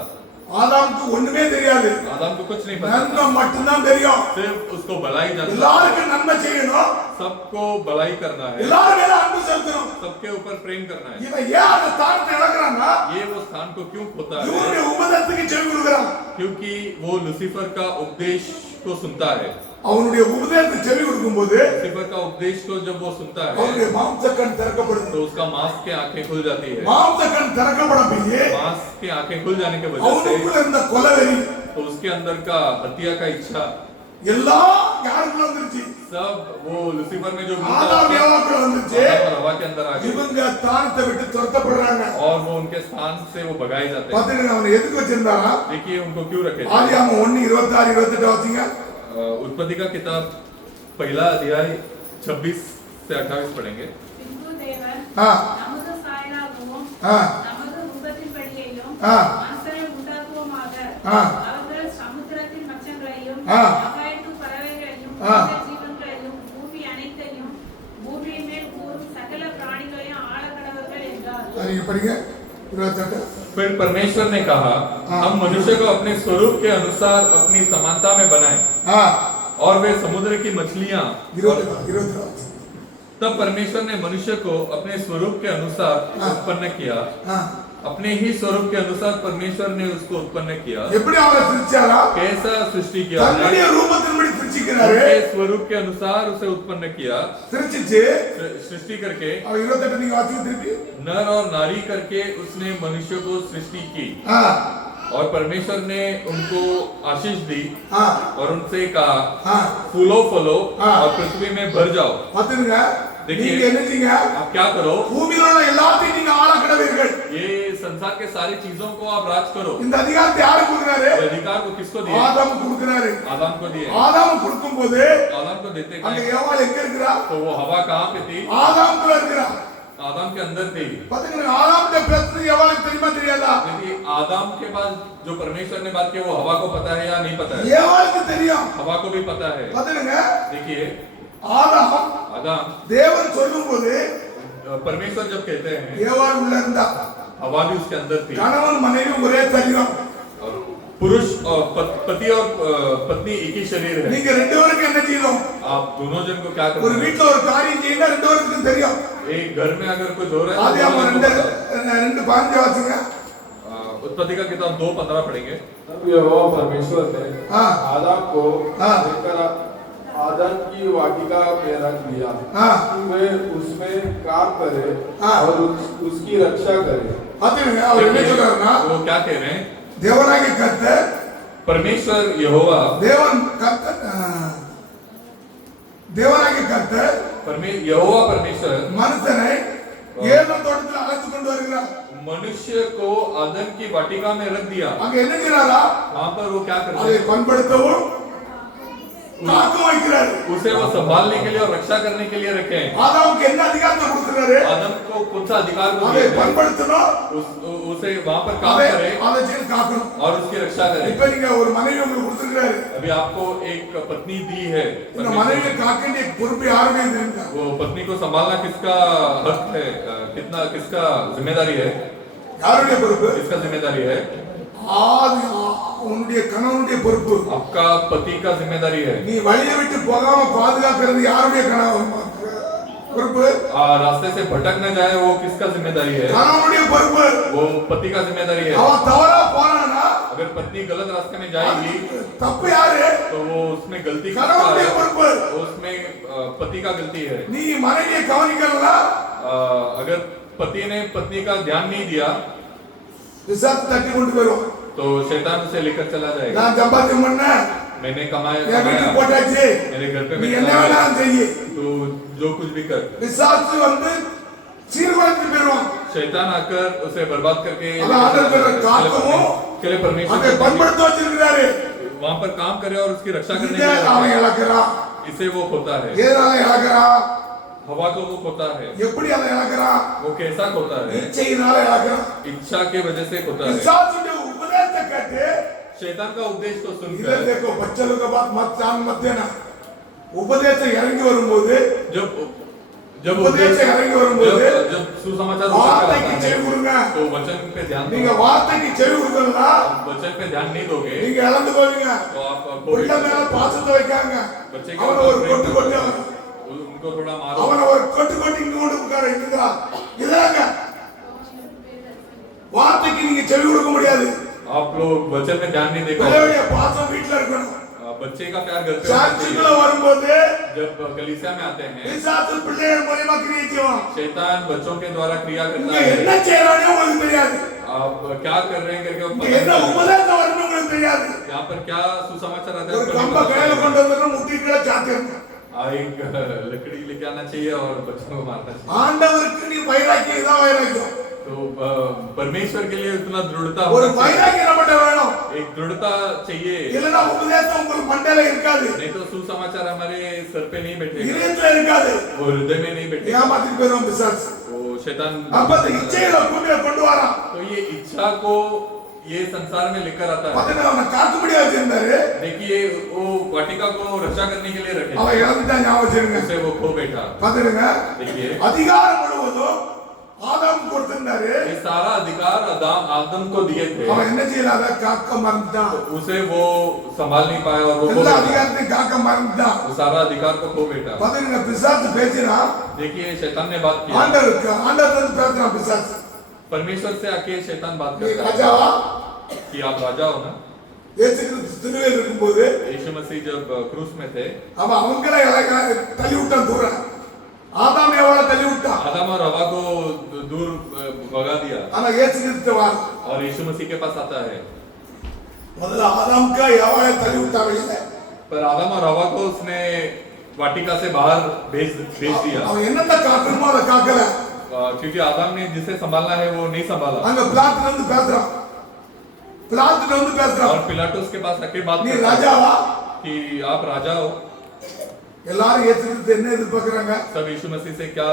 ஆதாமுக்கு ஒண்ணுமே தெரியாது, आदम को कुछ नहीं पता நன்மை था, மட்டும்தான் தெரியும். सिर्फ उसको भलाई जानता था। எல்லாருக்கும் நன்மை செய்யணும், सबको भलाई करना है, எல்லாரும் மேல அன்பு செலுத்தணும். सबके ऊपर प्रेम करना है। இவன் ஏன் அந்த ஸ்தானத்தை இழக்கிறான்னா, ये वो स्थान को क्यों खोता है? இவனுடைய உபதேசத்துக்கு செவி கொடுக்கிறான். क्योंकि वो लूसीफर का उपदेश को सुनता है। அவனுடைய உபதேசத்துக்கு செவி கொடுக்கும்போது लूसीफर का उपदेश को जब वो सुनता है அவனுடைய மாம்ச கண் திறக்கப்படுது. तो उसका मांस की आंखें खुल जाती है। மாம்ச கண் திறக்கப்படப்பையே मांस की आंखें खुल जाने के वजह से அவனுக்குள்ள இருந்த கொலவெறி तो उसके अंदर का हत्या का इच्छा எல்லாம் யாருக்குள்ள வந்துருச்சு? सब वो लूसीफर में जो ஆதாம் ஏவாக்குள்ள வந்துருச்சு. आदम और हवा के अंदर आ गए இவங்க ஸ்தானத்தை விட்டு துரத்தப்படுறாங்க. और वो उनके स्थान से वो भगाए जाते हैं। பாத்தீங்கன்னா அவனை எதுக்கு வச்சிருந்தாரா? देखिए उनको क्यों रखे थे? ஆதியாகமம் 1:26-28 வாசிங்க. उत्पत्ति का किताब पहला अध्याय 26 से 28 पढ़ेंगे। பின்பு தேவன் ஆ நமது சாயலாகவும் ஆ நமது ரூபத்தின்படியேயும் ஆ. மனுஷரை உண்டாக்குவோமாக. ஆ. அவர்கள் சமுத்திரத்தின் மச்சங்களையும் ஆ. ஆகாயத்து பறவைகளையும் ஆ. ஜீவன்களையும் பூமி அனைத்தையும் பூமியின் மேல் ஊறும் சகல பிராணிகளையும் ஆளக்கடவர்கள் என்றார். நீங்க படிங்க 28. फिर परमेश्वर ने कहा, हम मनुष्य को अपने स्वरूप के अनुसार अपनी समानता में बनाएं ஆ और वे समुद्र की मछलियां। 20 तब परमेश्वर ने मनुष्य को अपने स्वरूप के अनुसार उत्पन्न किया। अपने ही स्वरूप के अनुसार परमेश्वर ने उसको उत्पन्न किया। எப்படி அவரை சிருஷ்டிச்சாரா? कैसा सृष्टि किया? தன்னுடைய ரூபத்தின்படி சிருஷ்டிக்கிறாரு. उसके स्वरूप के अनुसार उसे उत्पन्न किया। சிருஷ்டிச்சு सृष्टि करके அவர் 28 நீங்க வாசிங்க திருப்பி. नर और नारी करके उसने मनुष्य को सृष्टि की। और परमेश्वर ने उनको आशीष दी और उनसे कहा फूलो फलो और पृथ्वी में भर जाओ। பாத்துங்க. देखिए, நீங்க என்ன செய்யுங்க? आप क्या करो? பூமியில உள்ள எல்லாத்தையும் நீங்க ஆளக்கடவீர்கள். ये संसार के सारी चीजों को आप राज करो। இந்த அதிகாரத்தை யாருக்கு கொடுக்கிறாரு? ये अधिकार को किसको दिए? ஆதாம் கொடுக்கிறாரு. आदम को दिए। ஆதாம் கொடுக்கும்போது आदम को देते அங்க हैं। ஏவாள் எங்க இருக்கறா? तो वो हवा कहाँ पे थी? ஆதாம்குள்ள இருக்கறா. आदम के अंदर थी। பாத்தீங்க ஆதாம்ட பிரச்சனை ஏவாளுக்கு தெரியுமா தெரியாதா? यदि आदम के पास जो परमेश्वर ने बात की वो हवा को पता है या नहीं पता है? ஏவாளுக்கு தெரியும். हवा को भी पता है। பாத்தீங்க देखिए, ஆதாம் आदम தேவன் சொல்லும்போது परमेश्वर जब कहते हैं ஏவாள் உள்ள இருந்தா. हवा भी उसके अंदर थी। கணவன் மனைவி ஒரே சரீரம். और पुरुष और पति और पत्नी एक ही शरीर है। நீங்க ரெண்டு பேருக்கு என்ன செய்யணும்? आप दोनों जन को क्या ஒரு करना है? வீட்ல ஒரு காரியம் செய்யணும் ரெண்டு பேருக்கும் தெரியும். एक घर में अगर कुछ हो रहा है ஆதி तो ஆகமம் दोनों जन को पता है। 2:5 வாசிங்க. उत्पत्ति का किताब 2:15 पढ़ेंगे। तब यहोवा परमेश्वर ने हाँ। आदम को हाँ। लेकर आदम की वाटिका में रख दिया हाँ। कि वे उसमें काम करे हाँ। और उसकी रक्षा करे। பாத்தீங்க அவர் என்ன சொல்றாருன்னா वो क्या कह रहे हैं? தேவனாகிய கர்த்தர் परमेश्वर यहोवा தேவன் கர்த்தர் தேவனாகிய கர்த்தர் यहोवा परमेश्वर மனுஷனை ஏதேன் தோட்டத்தில் அழைத்து கொண்டு வருகிறார். मनुष्य को आदम की वाटिका में रख दिया। அங்க என்ன செய்றாரா? वहाँ पर वो क्या करते அதை हैं? பண்படுத்தவும் காக்க வைக்கிறார். उसे वो संभालने के लिए और रक्षा करने के लिए रखे हैं। ஆதாமுக்கு என்ன அதிகாரத்தை கொடுத்திருக்காரு? आदम को कौन सा अधिकार को அதை दिया है? பண்படுத்தணும். उसे वहाँ पर काम அதை करे அதை செய்து காக்கணும். और उसकी रक्षा करे। இப்ப நீங்க ஒரு மனைவி உங்களுக்கு கொடுத்திருக்காரு. अभी आपको एक पत्नी दी है। இந்த மனைவியை காக்க வேண்டிய பொறுப்பு யாருமே தெரியுமா? वो पत्नी को संभालना किसका हक है? किसका जिम्मेदारी है? யாருடைய பொறுப்பு? किसका जिम्मेदारी है? ஆதி உன்னுடைய கணவனுடைய பொறுப்பு. आपका पति का जिम्मेदारी है। நீ வழியை விட்டு போகாம பாதுகாக்கிறது யாருடைய பொறுப்பு? रास्ते से भटक न जाए वो किसका जिम्मेदारी है? கணவனுடைய பொறுப்பு. वो पति का जिम्मेदारी है। அவன் தவறா போனானா अगर पत्नी गलत रास्ते में जाएगी தப்பு யாரு? तो वो उसमें गलती किसका கணவனுடைய है? பொறுப்பு. वो उसमें पति का गलती है। நீ மனைவியை கவனிக்கலனா अगर पति ने पत्नी का ध्यान नहीं दिया விசாத்து தட்டி கொண்டு போயிடும். तो शैतान उसे लेकर चला जाएगा। நான் சம்பாத்தியம் பண்ணேன், मैंने என் कमाया வீட்டுக்கு போட்டாச்சு, मेरे घर पे நீ मैंने என்ன कमाया, வேணாலும் செய்யு. तो जो कुछ भी कर। விசாத்து வந்து சீர்குலைத்து போயிடுவான். शैतान आकर उसे बर्बाद करके अगर आदर कर काकवो, के लिए परमेश्वर அதை பண்படுத்த வச்சிருக்கிறாரு. वहां पर काम करे और उसकी रक्षा करने இதை के लिए அவன் रखे। இழக்கிறான். इसे वो खोता है। எதனால இழக்கிறான்? हवा को वो खोता है। எப்படி அதை இழக்கிறான்? वो कैसा खोता है? இச்சையினால இழக்கிறான். इच्छा के वजह से खोता है। விசாத்துடைய உபதேசத்தை கேட்டு शैतान का उपदेश को इधर सुनकर देखो बच्चे लोग का बात मत जान मत देना. உபதேசம் இறங்கி வரும்போது जब जब உபதேசம் இறங்கி வரும்போது जब सुसमाचार ऊपर வார்த்தைக்கு चला செவி है, கொடுங்க. तो वचन पे ध्यान நீங்க दो। வார்த்தைக்கு செவி கொடுக்கலனா वचन पे ध्यान नहीं दोगे நீங்க இழந்து போவீங்க. तो आप உள்ள மேல பாசத்தை வைக்காங்க. बच्चे के அவன ऊपर ஒரு प्रेम கொட்டு கொட்டு करो, उनको थोड़ा मारो। அவன ஒரு கொட்டு கொட்டு இங்க கொண்டு உட்கார வைக்கிறா. இதாங்க வார்த்தைக்கு நீங்க செவி கொடுக்க முடியாது. आप लोग वचन में ध्यान नहीं देगा। பிள்ளையுடைய பாசம் வீட்ல இருக்கணும். बच्चे का प्यार घर पे होना சாட்சிக்குள்ள चाहिए। வரும்போது जब कलीसिया में आते हैं விசாத்து பிள்ளைகள் மூலமா கிரியை செய்வான். शैतान बच्चों के द्वारा क्रिया இங்க करता என்ன है। செய்யறானே உங்களுக்கு தெரியாது. आप क्या कर रहे हैं करके இங்க என்ன உபதேசம் வரணும் உங்களுக்கு தெரியாது. यहाँ पर क्या सुसमाचार आता ஒரு है கம்ப கையில கொண்டு வந்து முட்டிக்கல சாத்திருங்க. एक लकड़ी लेके आना चाहिए और बच्चों को मारना चाहिए। ஆண்டவருக்கு நீ வைராக்கியம் தான் வைராக்கியம். तो परमेश्वर के लिए इतना दृढ़ता ஒரு होना चाहिए। வைராக்கியம் நம்மட்ட வேணும். एक दृढ़ता चाहिए। இல்லனா உபதேசம் உங்களுக்கு மண்டையில இருக்காது. नहीं तो सुसमाचार हमारे सर पे नहीं बैठेगा, இதயத்துல இருக்காது. वो हृदय में नहीं बैठेगा। ஏமாத்திட்டு போயிடும் பிசாசு. वो शैतान அப்ப அந்த இச்சையில பூமியில கொண்டு வரான். तो ये इच्छा को ये संसार में लेकर आता है। பக்கத்துல அவனை காத்து முடியா வச்சிருந்தாரு. देखिए वो वाटिका को रक्षा करने के लिए रखे, அவன் இழந்துட்டான் ஞாபகம் வச்சிருங்க. उसे वो खो बैठा। பாத்துடுங்க. देखिए அதிகாரம் முழுவதும் ஆதாம் கொடுத்திருந்தாரு. ये सारा अधिकार आदम को दिए थे। அவன் என்ன செய்யலாத காக்க மறந்துட்டான். उसे वो संभाल नहीं पाया और वो எல்லா அதிகாரத்தையும் காக்க மறந்துட்டான். वो सारा अधिकार को खो बैठा। பாத்தீங்க பிசாசு பேசினா देखिए शैतान ने बात की। ஆண்டவர் வந்து பேசுறான் பிசாசு। परमेश्वर से आके शैतान बात நீ करता है ராஜாவா? कि आप राजा हो ना। இயேசு கிறிஸ்து சிலுவையில் இருக்கும்போது यीशु मसीह जब क्रूस में थे அவன் அவங்கள தள்ளி விட்டான் தூர. ஆதாம் எவ்வளவு தள்ளி விட்டான். आदम और हवा को दूर भगा दिया ஆனா இயேசு கிறிஸ்து வா और यीशु मसीह के पास आता है। முதல்ல ஆதாம்க்கு எவ்வளவு தள்ளி விட்டான் வெளியில. पर आदम और हवा को उसने वाटिका से बाहर भेज दिया அவன் என்னத்த காக்கணுமோ அதை காக்கல. क्योंकि आदम ने जिसे संभालना है वो नहीं संभाला। அங்க பிலாத்து வந்து பேசுறான். பிலாத்து வந்து பேசுறான். और पिलाटुस के पास आके बात நீ करता है ராஜாவா? कि आप राजा हो। எல்லாரும் இயேசு கிறிஸ்து என்ன எதிர்பார்க்கறாங்க? सब यीशु मसीह से क्या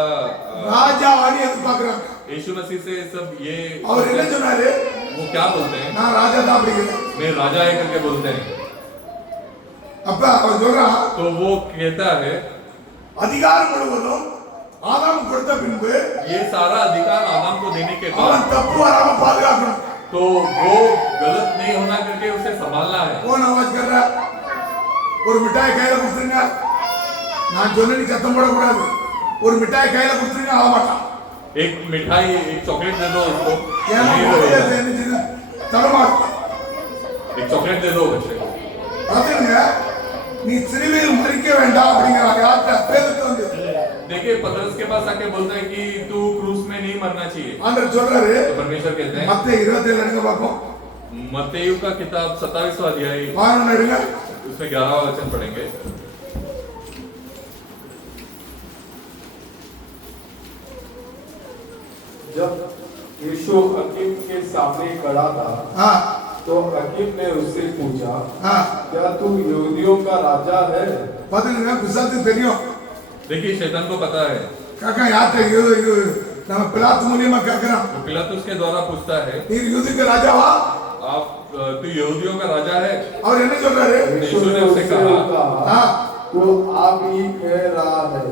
ராஜாவான்னு எதிர்பார்க்கறாங்க. यीशु मसीह से सब ये அவர் என்ன சொன்னாரு? वो क्या बोलते हैं நான் ராஜா தான் அப்படிங்கிறேன். मैं राजा है करके बोलते हैं। அப்ப அவர் சொல்றான் तो वो कहता है அதிகாரம் முழுவதும் ஆதாம் கொடுத்த பின்பு ये सारा अधिकार आदम को देने के அவன் बाद தப்பு வராம பாதுகாக்கணும். तो वो गलत नहीं होना करके उसे संभालना है। कौन आवाज कर रहा? ஒரு மிட்டாய் கையில கொடுத்துருங்க. நான் சொன்ன நீ சத்தம் போடக்கூடாது. ஒரு மிட்டாய் கையில கொடுத்துருங்க ஆக மாட்டான். एक मिठाई एक चॉकलेट दे दो उसको ஏன்னா नहीं முதல்ல रोएगा। என்ன செய்யுது? தடமாறு. एक चॉकलेट दे दो बच्चे को। பாத்துங்க நீ சிலுவையில் மரிக்க வேண்டாம் அப்படிங்கறாங்க. யார்ட்ட பேருக்கு வந்து देखिए पतरस के पास आके बोलता है कि तू क्रूस में नहीं मरना चाहिए। ஆண்டவர் சொல்றாரு तो परमेश्वर कहते हैं மத்தேயு 27 எடுங்க பாப்போம். मत्तेयु का किताब 27वां अध्याय 11 எடுங்க. उसमें 11वां वचन पढ़ेंगे। जब यीशु हकीम के सामने खड़ा था हां तो हकीम ने उससे पूछा, हां क्या तू यहूदियों का राजा है? பாத்துங்க பிசாசுக்கு தெரியும். देखिए शैतान को पता है। காக்கா யார்ட்ட நம்ம பிலாத்து மூலியமா கேக்குறான். तो पिलातुस के द्वारा पूछता है நீ யூதருக்கு ராஜாவா? आप तू यहूदियों का राजा है। அவர் என்ன சொல்றாரு? यीशु ने उससे कहा, हां तो आप ही कह रहा है।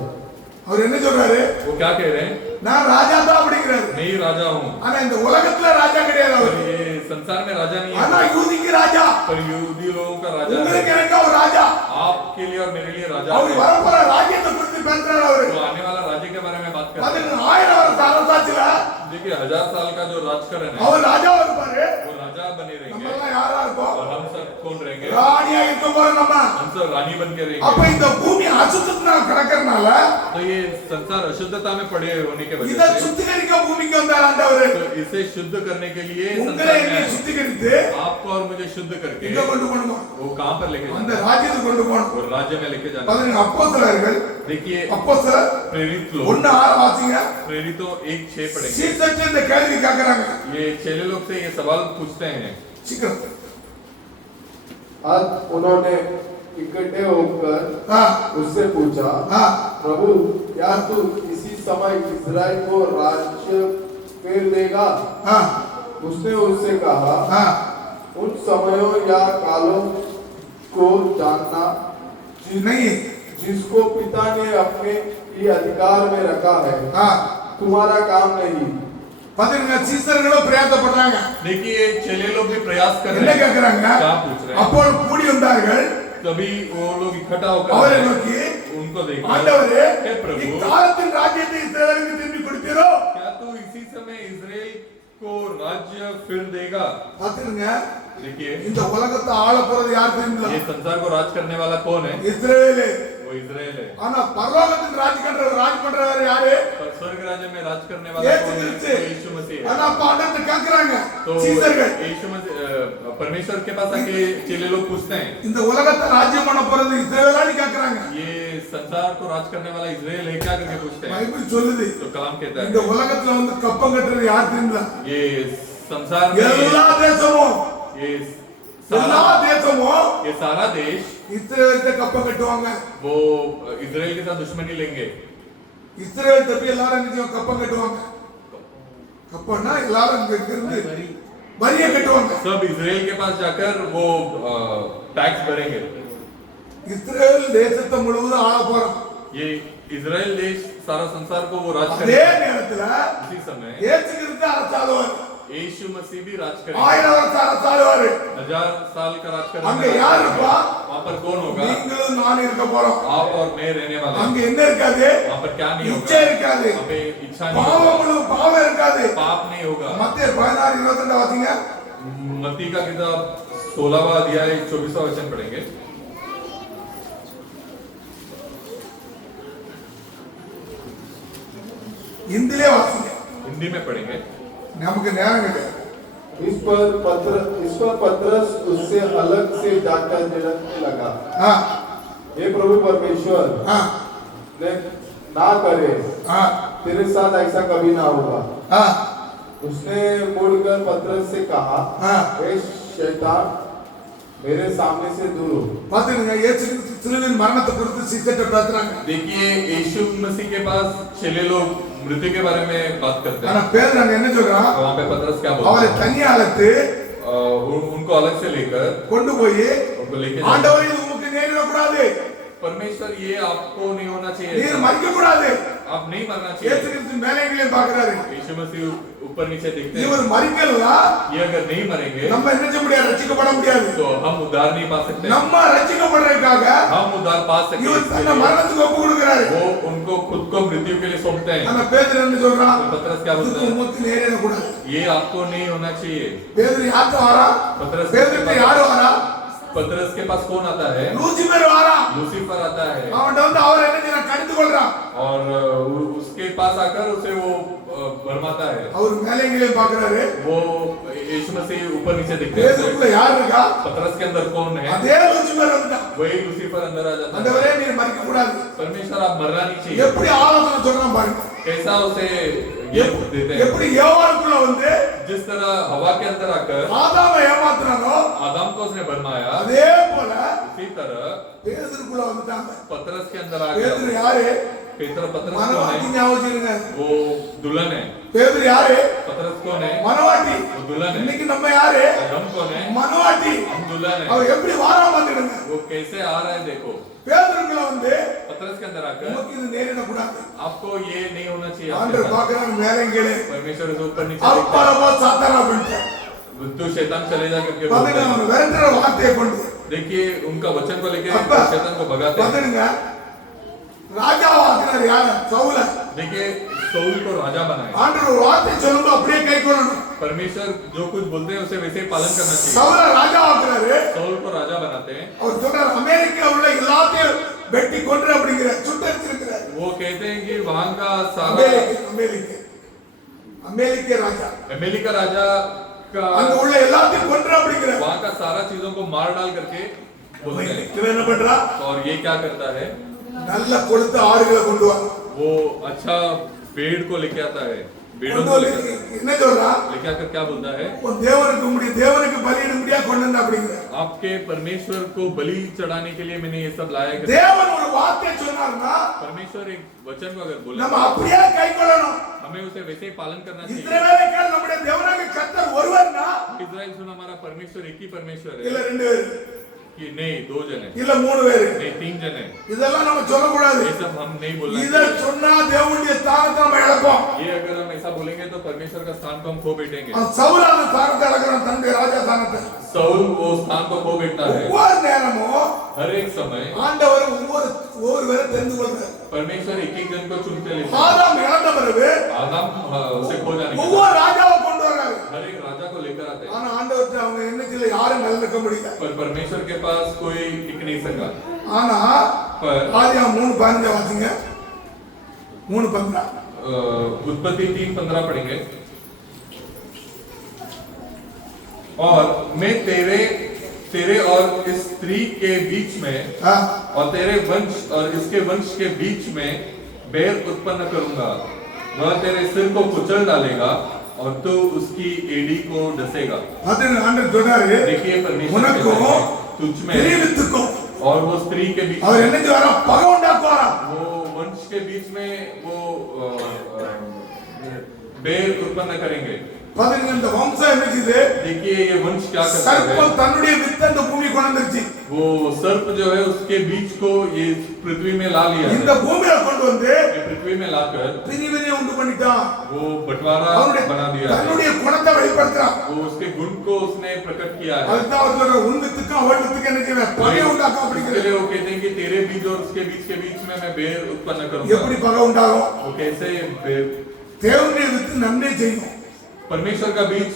அவர் என்ன சொல்றாரு? वो क्या कह रहे हैं நான் ராஜா தான் அப்படிங்கிறாரு. नहीं राजा हूँ। ஆனா இந்த உலகத்துல ராஜா கிடையாது पर அவர். ये संसार में राजा नहीं ஆனா है யூதிக்கு ராஜா. पर यहूदी लोगों का राजा உங்களுக்கு है। எனக்கு அவர் ராஜா. आपके लिए और मेरे लिए राजा அவர் है। வரப்போற ராஜ்யத்தை குறித்து பேசுறாரு அவரு. तो आने वाला राज्य के बारे में बात करते அது हैं। 1000 வருஷ அரசாட்சியில देखिए 1000 साल का जो राजकरण है அவர் ராஜாவா இருப்பாரு. वो राजा बने நம்ம रहेंगे எல்லாம் யாரா இருப்போம்? और हम सब कौन रहेंगे ராணியா இருக்க போற நம்ம. हम सब रानी बन के அப்ப रहेंगे। இந்த பூமி அசுத்தத்தினால கிடக்கறனால तो ये संसार अशुद्धता में पड़े होने के இத वजह से சுத்திகரிக்க பூமிக்கு வந்தார் ஆண்டவர். तो इसे शुद्ध करने के लिए உங்களை संसार என்னை में சுத்திகரித்து आपको और मुझे शुद्ध करके இங்க கொண்டு போணுமா? वो कहां पर लेके அந்த जाना ராஜ்யத்துக்கு கொண்டு போணும். और राज्य में लेके जाना। பாருங்க அப்போஸ்தலர்கள் देखिए அப்போஸ்தலர் प्रेरित लोग 1:6 வாசிங்க. प्रेरितों 1:6 पढ़ेंगे। சீசர்ட்ட இந்த கேள்வி கேக்குறாங்க. ये चेले लोग से ये सवाल पूछते हैं। சீக்கிரம். आज उन्होंने इकट्ठे होकर हां उससे पूछा, हां प्रभु क्या तू इसी समय इस्राएल को राज्य फेर देगा? हां उसने उससे कहा, हां उन समयों या कालों को जानना नहीं जिसको पिता ने अपने ही अधिकार में रखा है हां तुम्हारा काम नहीं। பாருங்க சீசர்களும் பிரயாசப்படுறாங்க. देखिए चेले लोग भी प्रयास कर என்ன रहे हैं। கேக்குறாங்க? क्या पूछ रहे हैं? அப்போ கூடி வந்தார்கள். तभी वो लोग इकट्ठा அவரை होकर நோக்கி उनको देखा ஆண்டவரே हे प्रभु இக்காலத்தின் ராஜ்யத்தை இஸ்ரவேலுக்கு திருப்பி கொடுத்தீரோ? क्या तू इसी समय इजराइल को राज्य फिर देगा। பாத்துங்க देखिए இந்த உலகத்தை ஆள போறது யார் தெரியுமா? ये संसार को राज करने वाला कौन है இஸ்ரவேல். वो इजराइल है। ஆனா பரலோகத்தின் ராஜ் பண்றவர் யாரு? पर स्वर्ग राज्य में राज करने वाला இயேசு कौन है கிறிஸ்து. वो यीशु मसीह है। ஆனா பாண்டத்தை கேக்குறாங்க तो சீசர்கள். यीशु मसीह परमेश्वर के पास आके चेले लोग पूछते हैं இந்த உலகத்தை ராஜ்யம் பண்ண போறது இஸ்ரவேலான்னு கேக்குறாங்க. ये संसार को राज करने वाला इजराइल है क्या करके पूछते हैं। பைபிள் சொல்லுது तो कलाम कहता இந்த है உலகத்துல வந்து கப்பம் கட்டுறது யார் தெரியுமா? ये संसार में எல்லா தேசமும் ये எல்லா सारा தேசமும் ये सारा देश இஸ்ரவேல்கிட்ட கப்பம் கட்டுவாங்க. वो इजराइल के साथ दुश्मनी लेंगे। இஸ்ரவேல் தப்பி எல்லாரும் என்ன செய்வாங்க? கப்பம் கட்டுவாங்க. கப்பம்னா எல்லாரும் இங்க இருந்து வரியை கட்டுவாங்க. सब इजराइल के पास जाकर वो टैक्स भरेंगे। இஸ்ரவேல் தேசத்தை முழுவதும் ஆள போறான். ये इजराइल देश सारा संसार को वो राज அதே करेगा। நேரத்துல उसी समय இயேசு கிறிஸ்து அரசாளுவார், यीशु मसीह भी राज 1000 करेगा, வருஷம் அரசாளுவார். 1000 साल का राज அங்க करेगा। யார் இருப்பா? वहाँ पर कौन होगा? நீங்களும் நான் இருக்க போறோம். आप और मैं रहने वाले அங்க हैं। என்ன இருக்காது? वहाँ पर क्या नहीं இச்சை होगा? இருக்காது, वहाँ पे इच्छा नहीं होगा, பாவம் இருக்காது. पाप नहीं होगा। மத்தேயு 16:22 வாசிங்க. मत्ती का किताब 16वां अध्याय 24वां वचन पढ़ेंगे। இந்திலே வாசிங்க, हिंदी में पढ़ेंगे। நமக்கு நேரம் கிடையாது. इस पर पतरस उससे अलग से जाकर झिड़कने लगा, ஆ हे प्रभु परमेश्वर, ஆ ने ना करे, ஆ तेरे साथ ऐसा कभी ना होगा। ஆ उसने मुड़कर पतरस से कहा, हाँ। हे शैतान, मेरे सामने से दूर हो। பாத்துங்க, இயேசு கிறிஸ்து சிலுவையின் மரணத்தை குறித்து சிஸ்டர்ட்ட பேசுறாங்க. देखिए यीशु मसीह के पास चेले लोग मृत्यु के बारे में बात करते ஆனா हैं। பேதுரு அங்க என்ன சொல்றான்? वहाँ पे पतरस क्या बोलता அவரை है? தனியா அழைத்து उनको अलग से लेकर கொண்டு போய், उनको लेके जाते हैं। ஆண்டவரே இது உமக்கு நேரிட கூடாது, परमेश्वर ये आपको नहीं होना चाहिए, நீர் மறிக்க கூடாது. आप नहीं मरना இயேசு चाहिए। கிறிஸ்து மேலேங்களையும் பார்க்கறாரு. यीशु मसीह ऊपर नीचे देखते हैं। இவர் மறிக்கலாம், ये अगर नहीं मरेंगे நம்ம என்ன செய்ய முடியாது, ரட்சிக்கப்பட முடியாது. तो हम उद्धार नहीं पा सकते। நம்ம ரட்சிக்கப்படுறதுக்காக हम उद्धार पा सकते இவர் हैं, தன்னை மரணத்துக்கு ஒப்பு கொடுக்கிறாரு. वो उनको खुद को मृत्यु के लिए सौंपते हैं। ஆனா பேதுரு என்ன சொல்றான்? तो पतरस क्या बोलता இது है? உமக்கு நேரிட கூடாது. ये आपको नहीं होना चाहिए। பேதுரு யார்கிட்ட வரா? पतरस பேதுருட்ட யாரு வரா? पतरस के पास कौन आता है? லூசிபர் வரா. लूसीफर आता है அவன்கிட்ட வந்து அவர் என்ன செய்யறான்? கடிந்து கொள்றான். और उसके पास आकर उसे वो भरमाता है। அவர் மேலேங்களையும் பார்க்கறாரு. वो यीशु मसीह ऊपर नीचे देखते பேதுருக்குள்ள हैं। யார் இருக்கா? पतरस के अंदर कौन है? அதே லூசிபர் வந்துட்டான். वही लूसीफर अंदर आ जाता है। ஆண்டவரே நீர் மறிக்க கூடாது. परमेश्वर आप मरना नहीं चाहिए। எப்படி ஆலோசனை சொல்றான் பாருங்க. कैसा उसे ये देते हैं? எப்படி ஏவாளுக்குள்ள வந்து जिस तरह हवा के अंदर आकर ஆதாமை ஏமாத்துறானோ, आदम को उसने भरमाया, அதே போல उसी तरह பேதுருக்குள்ள வந்துட்டாங்க. पतरस के अंदर आ பேதுரு गया। யாரு? पतरस कौन மனவாட்டி है? ஞாபகம் வச்சிருங்க. वो दुल्हन है। பேதுரு யாரு? पतरस कौन है? மனவாட்டி. वो दुल्हन है। இன்னைக்கு நம்ம யாரு? और हम कौन है? மனவாட்டி. हम दुल्हन है। அவர் எப்படி வாராம வந்துடுங்க. वो कैसे आ रहा है देखो। பேதுருக்குள்ள வந்து पतरस के अंदर आकर உமக்கு இது நேரிட கூடாது. आपको ये नहीं होना चाहिए। आपके ஆண்டவர் साथ। பார்க்கறாங்க மேலேங்கலே. परमेश्वर उसे ऊपर नीचे देखता அப்பளவோ சாத்தானா பண்ணிட்டு. है। तो शैतान चले जा करके பாத்தீங்க बोलता है। அவன் விரட்டுற வார்த்தையை கொண்டு. देखिए उनका वचन को लेके அப்பா शैतान को भगाते हैं। பாத்தீங்க ராஜாவாக்குறாரு யார? சவுல. देखिए सौल को राजा बनाए। ஆண்டவர் ஒரு வார்த்தை சொல்லும்போது அப்படியே கைக்கொள்ளணும். परमेश्वर जो कुछ बोलते हैं उसे वैसे ही पालन करना चाहिए। சவுல ராஜாவாக்குறாரு. सौल को राजा बनाते हैं। அவர் சொல்றாரு அமெரிக்கா உள்ள எல்லாத்தையும் வெட்டி கொன்று அப்படிங்கிற சுட்டரிச்சிருக்கிறார். वो कहते हैं कि वहां का सारा அமெரிக்க ராஜா अमेरिका राजा அங்க का உள்ள எல்லாத்தையும் கொன்று அப்படிங்கிற. वहां का सारा चीजों को मार डाल करके बोलते हैं। இவன் என்ன பண்றா? और ये क्या करता है? நல்ல கொழுத்த ஆடுகளை கொண்டு வா. वो अच्छा पेड़ को लेके आता है। पेड़ों கொண்டு को வந்து लेकर என்ன சொல்றா? लेके आकर क्या बोलता है? உன் தேவனுக்கு பலியிட முடியா கொண்டு வந்தா அப்படிங்கிற. आपके परमेश्वर को बलि चढ़ाने के लिए मैंने ये सब लाया है। தேவன் ஒரு வார்த்தை சொன்னார்னா परमेश्वर एक वचन को अगर बोले நம்ம அப்படியே கைக்கொள்ளணும். हमें उसे वैसे ही पालन करना चाहिए। இஸ்ரவேலுக்கு நம்முடைய தேவனாகிய கர்த்தர் ஒருவர்னா इजराइल सुन हमारा परमेश्वर एक ही परमेश्वर இல்ல है ரெண்டு பேர், कि नहीं 2 जन है, இல்ல மூணு பேர். नहीं 3 जन है। இதெல்லாம் நம்ம சொல்லக்கூடாது. ये सब हम नहीं बोलना இத चाहिए। சொன்னா தேவனுடைய ஸ்தானத்தை நம்ம இழப்போம். ये अगर हम ऐसा बोलेंगे तो परमेश्वर का स्थान को हम खो बैठेंगे। சவுல் அந்த ஸ்தானத்தை இழக்கிறான், தன்னுடைய ராஜா ஸ்தானத்தை. सौल वो स्थान को खो बैठता है। ஒவ்வொரு நேரமும் हर एक समय ஆண்டவர் ஒவ்வொருவரை தெரிந்து கொள்கிறார். परमेश्वर एक एक जन को चुनते लेते हैं। ஆதாம் இழந்த பிறகு आदम उसे खो जाने के बाद ஒவ்வொரு ராஜாவை கொண்டு வர்றாரு. हर एक राजा को लेकर आते हैं। ஆனா ஆண்டவர்கிட்ட அவங்க என்ன செய்யல, யாரும் நிலைநிற்க முடியல. पर परमेश्वर के पास कोई टिक नहीं सका। ஆனா पर ஆதியாகமம் 3:15 வாசிங்க. 3:15 उत्पत्ति 3:15 पढ़ेंगे। और मैं तेरे और इस स्त्री के बीच में और तेरे वंश और इसके वंश के बीच में बैर उत्पन्न करूंगा। वह तेरे सिर को कुचल डालेगा और तू उसकी एड़ी को डसेगा। பாத்தீங்க ஆண்டவர் சொன்னாரு, देखिए परमेश्वर உனக்கும் कहता है, तुझ में திரிவித்துக்கும் और वो स्त्री के बीच அவர் में என்ன செய்வாரா? பகை உண்டாக்குவாரா. वो वंश के बीच में वो बैर उत्पन्न करेंगे। பாத்தீங்க இந்த வம்சம் என்ன செய்யுது? देखिए ये वंश क्या करता है? சர்ப்பம் தன்னுடைய வித்தை அந்த பூமி கொண்டு வந்துருச்சு. वो सर्प जो है उसके बीज को ये पृथ्वी में ला लिया இந்த है। பூமியில கொண்டு வந்து ये पृथ्वी में लाकर பிரிவினை உண்டு பண்ணிட்டான். वो बंटवारा बना दिया है। தன்னுடைய குணத்தை வெளிப்படுத்துறான். वो उसके गुण को उसने प्रकट किया है। அதுதான் அவர் சொல்ற உன் வித்துக்கும் அவள் வித்துக்கும் என்ன செய்வேன் பகை உண்டாக்கும் इसके அப்படிங்கிறது. लिए वो कहते हैं कि तेरे बीज और उसके बीज के बीच में मैं बैर उत्पन्न करूंगा। எப்படி பகை உண்டாகும்? वो कैसे बैर? தேவனுடைய வித்து நன்மை செய்யும். परमेश्वर का बीज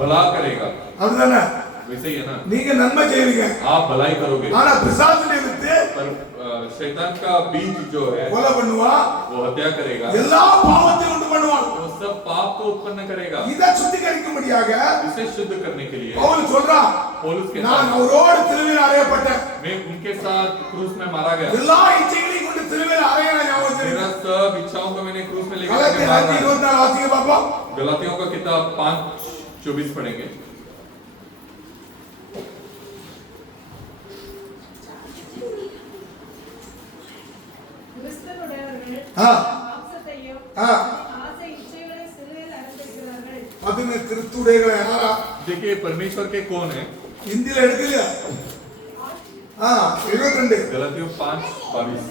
भला करेगा, அப்படிதானே? वैसे ही है ना। நீங்க நன்மை செய்வீங்க. आप भलाई करोगे, ஆனா பிசாசுடைய வித்து पर शैतान का बीज जो है கொலை பண்ணுவான். वो हत्या करेगा, எல்லா பாவத்தையும் உண்டு பண்ணுவான். वो सब पाप को उत्पन्न करेगा। இதை சுத்திகரிக்கும்படியாக इसे शुद्ध करने के लिए பவுல் சொல்றான், पौलुस के நான் साथ அவரோடு சிலுவையில் அறையப்பட்டேன். मैं उनके साथ क्रूस में मारा गया। எல்லா இச்சைகளையும் கொண்டு சிலுவையில் அறையற ஞாபகம் मेरा இருக்கு. सब इच्छाओं को मैंने क्रूस में लेकर கலாத்தியர் मारा है। 5:24 வாசிங்க பாப்போம். गलातियों का किताब 5:24 पढ़ेंगे। கிறிஸ்துவுடையவர்கள் ஆ. மாம்சத்தையும் ஆ. ஆசை இச்சைகளை சிலுவையில் அறைந்திருக்கிறார்கள். அதுங்க கிறிஸ்துடையவங்க யாரா? देखिए परमेश्वर के कौन है? இந்தியில எடுக்கலையா? 22 गलातियों 5:22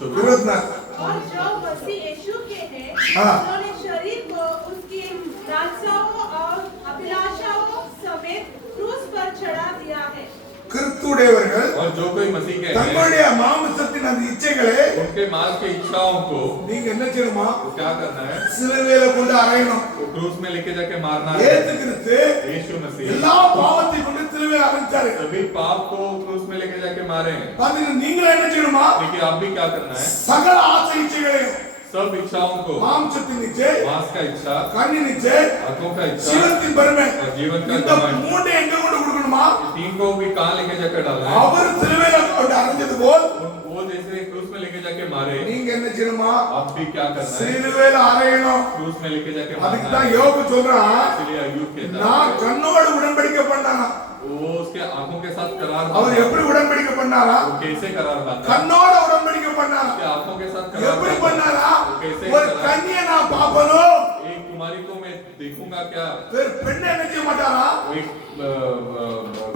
24। 24 और जो मसीह यीशु के हैं, हाँ। उन्होंने शरीर को उसकी लालसाओं और अभिलाषाओं समेत क्रूस पर चढ़ा दिया है। கிறிஸ்துடையவர்கள் और जो कोई मसीह के हैं தங்களுடைய மாம்சத்தின் அந்த இச்சைகளை उनके मांस के इच्छाओं को நீங்க என்ன செய்யணுமா? वो क्या करना है? சிலுவையில கொண்டு அறையணும். वो क्रूस में लेके जाके मारना है। இயேசு கிறிஸ்து यीशु मसीह எல்லா பாவத்தையும் கொண்டு சிலுவையில அறைஞ்சாரு. सभी पाप को क्रूस में लेके जाके मारे हैं। பாத்தீங்க நீங்க என்ன செய்யணுமா? देखिए आप भी क्या करना है? சகல ஆசை இச்சைகளையும் सब इच्छाओं को, மாம்சத்தின் இச்சை, मांस का इच्छा, கண்ணின் இச்சை, आंखों का इच्छा, ஜீவத்தின் பெருமை, जीवन का இந்த घमंड, மூணை எங்க கொண்டு கொடுக்கணுமா? तीन को भी कहाँ लेके जाकर डालना है? அவர் சிலுவையில கொண்டு அறைஞ்சது போல் वो जैसे क्रूस में लेके जाके मारे, நீங்க என்ன செய்யணுமா? आप भी क्या करना है? சிலுவையில அறையணும். क्रूस में लेके जाके அதுக்கு मारना தான் है। யோபு சொல்றான், इसलिए अय्यूब कहता நான் है கண்ணோடு உடன்படிக்கை பண்ணானா? वो उसके आंखों के साथ करार அவர் बांधा। எப்படி உடன்படிக்கை பண்ணாரா? वो कैसे करार बांधा? கண்ணோட உடன்படிக்கை பண்ணாரா? उसके आंखों के साथ करार எப்படி बांधा। பண்ணாரா? वो कैसे ஒரு करार? கன்னியை நான் பாப்பனும். एक कुमारी को मैं देखूंगा क्या? வேற பெண்ணை என்ன செய்ய மாட்டாரா? वो एक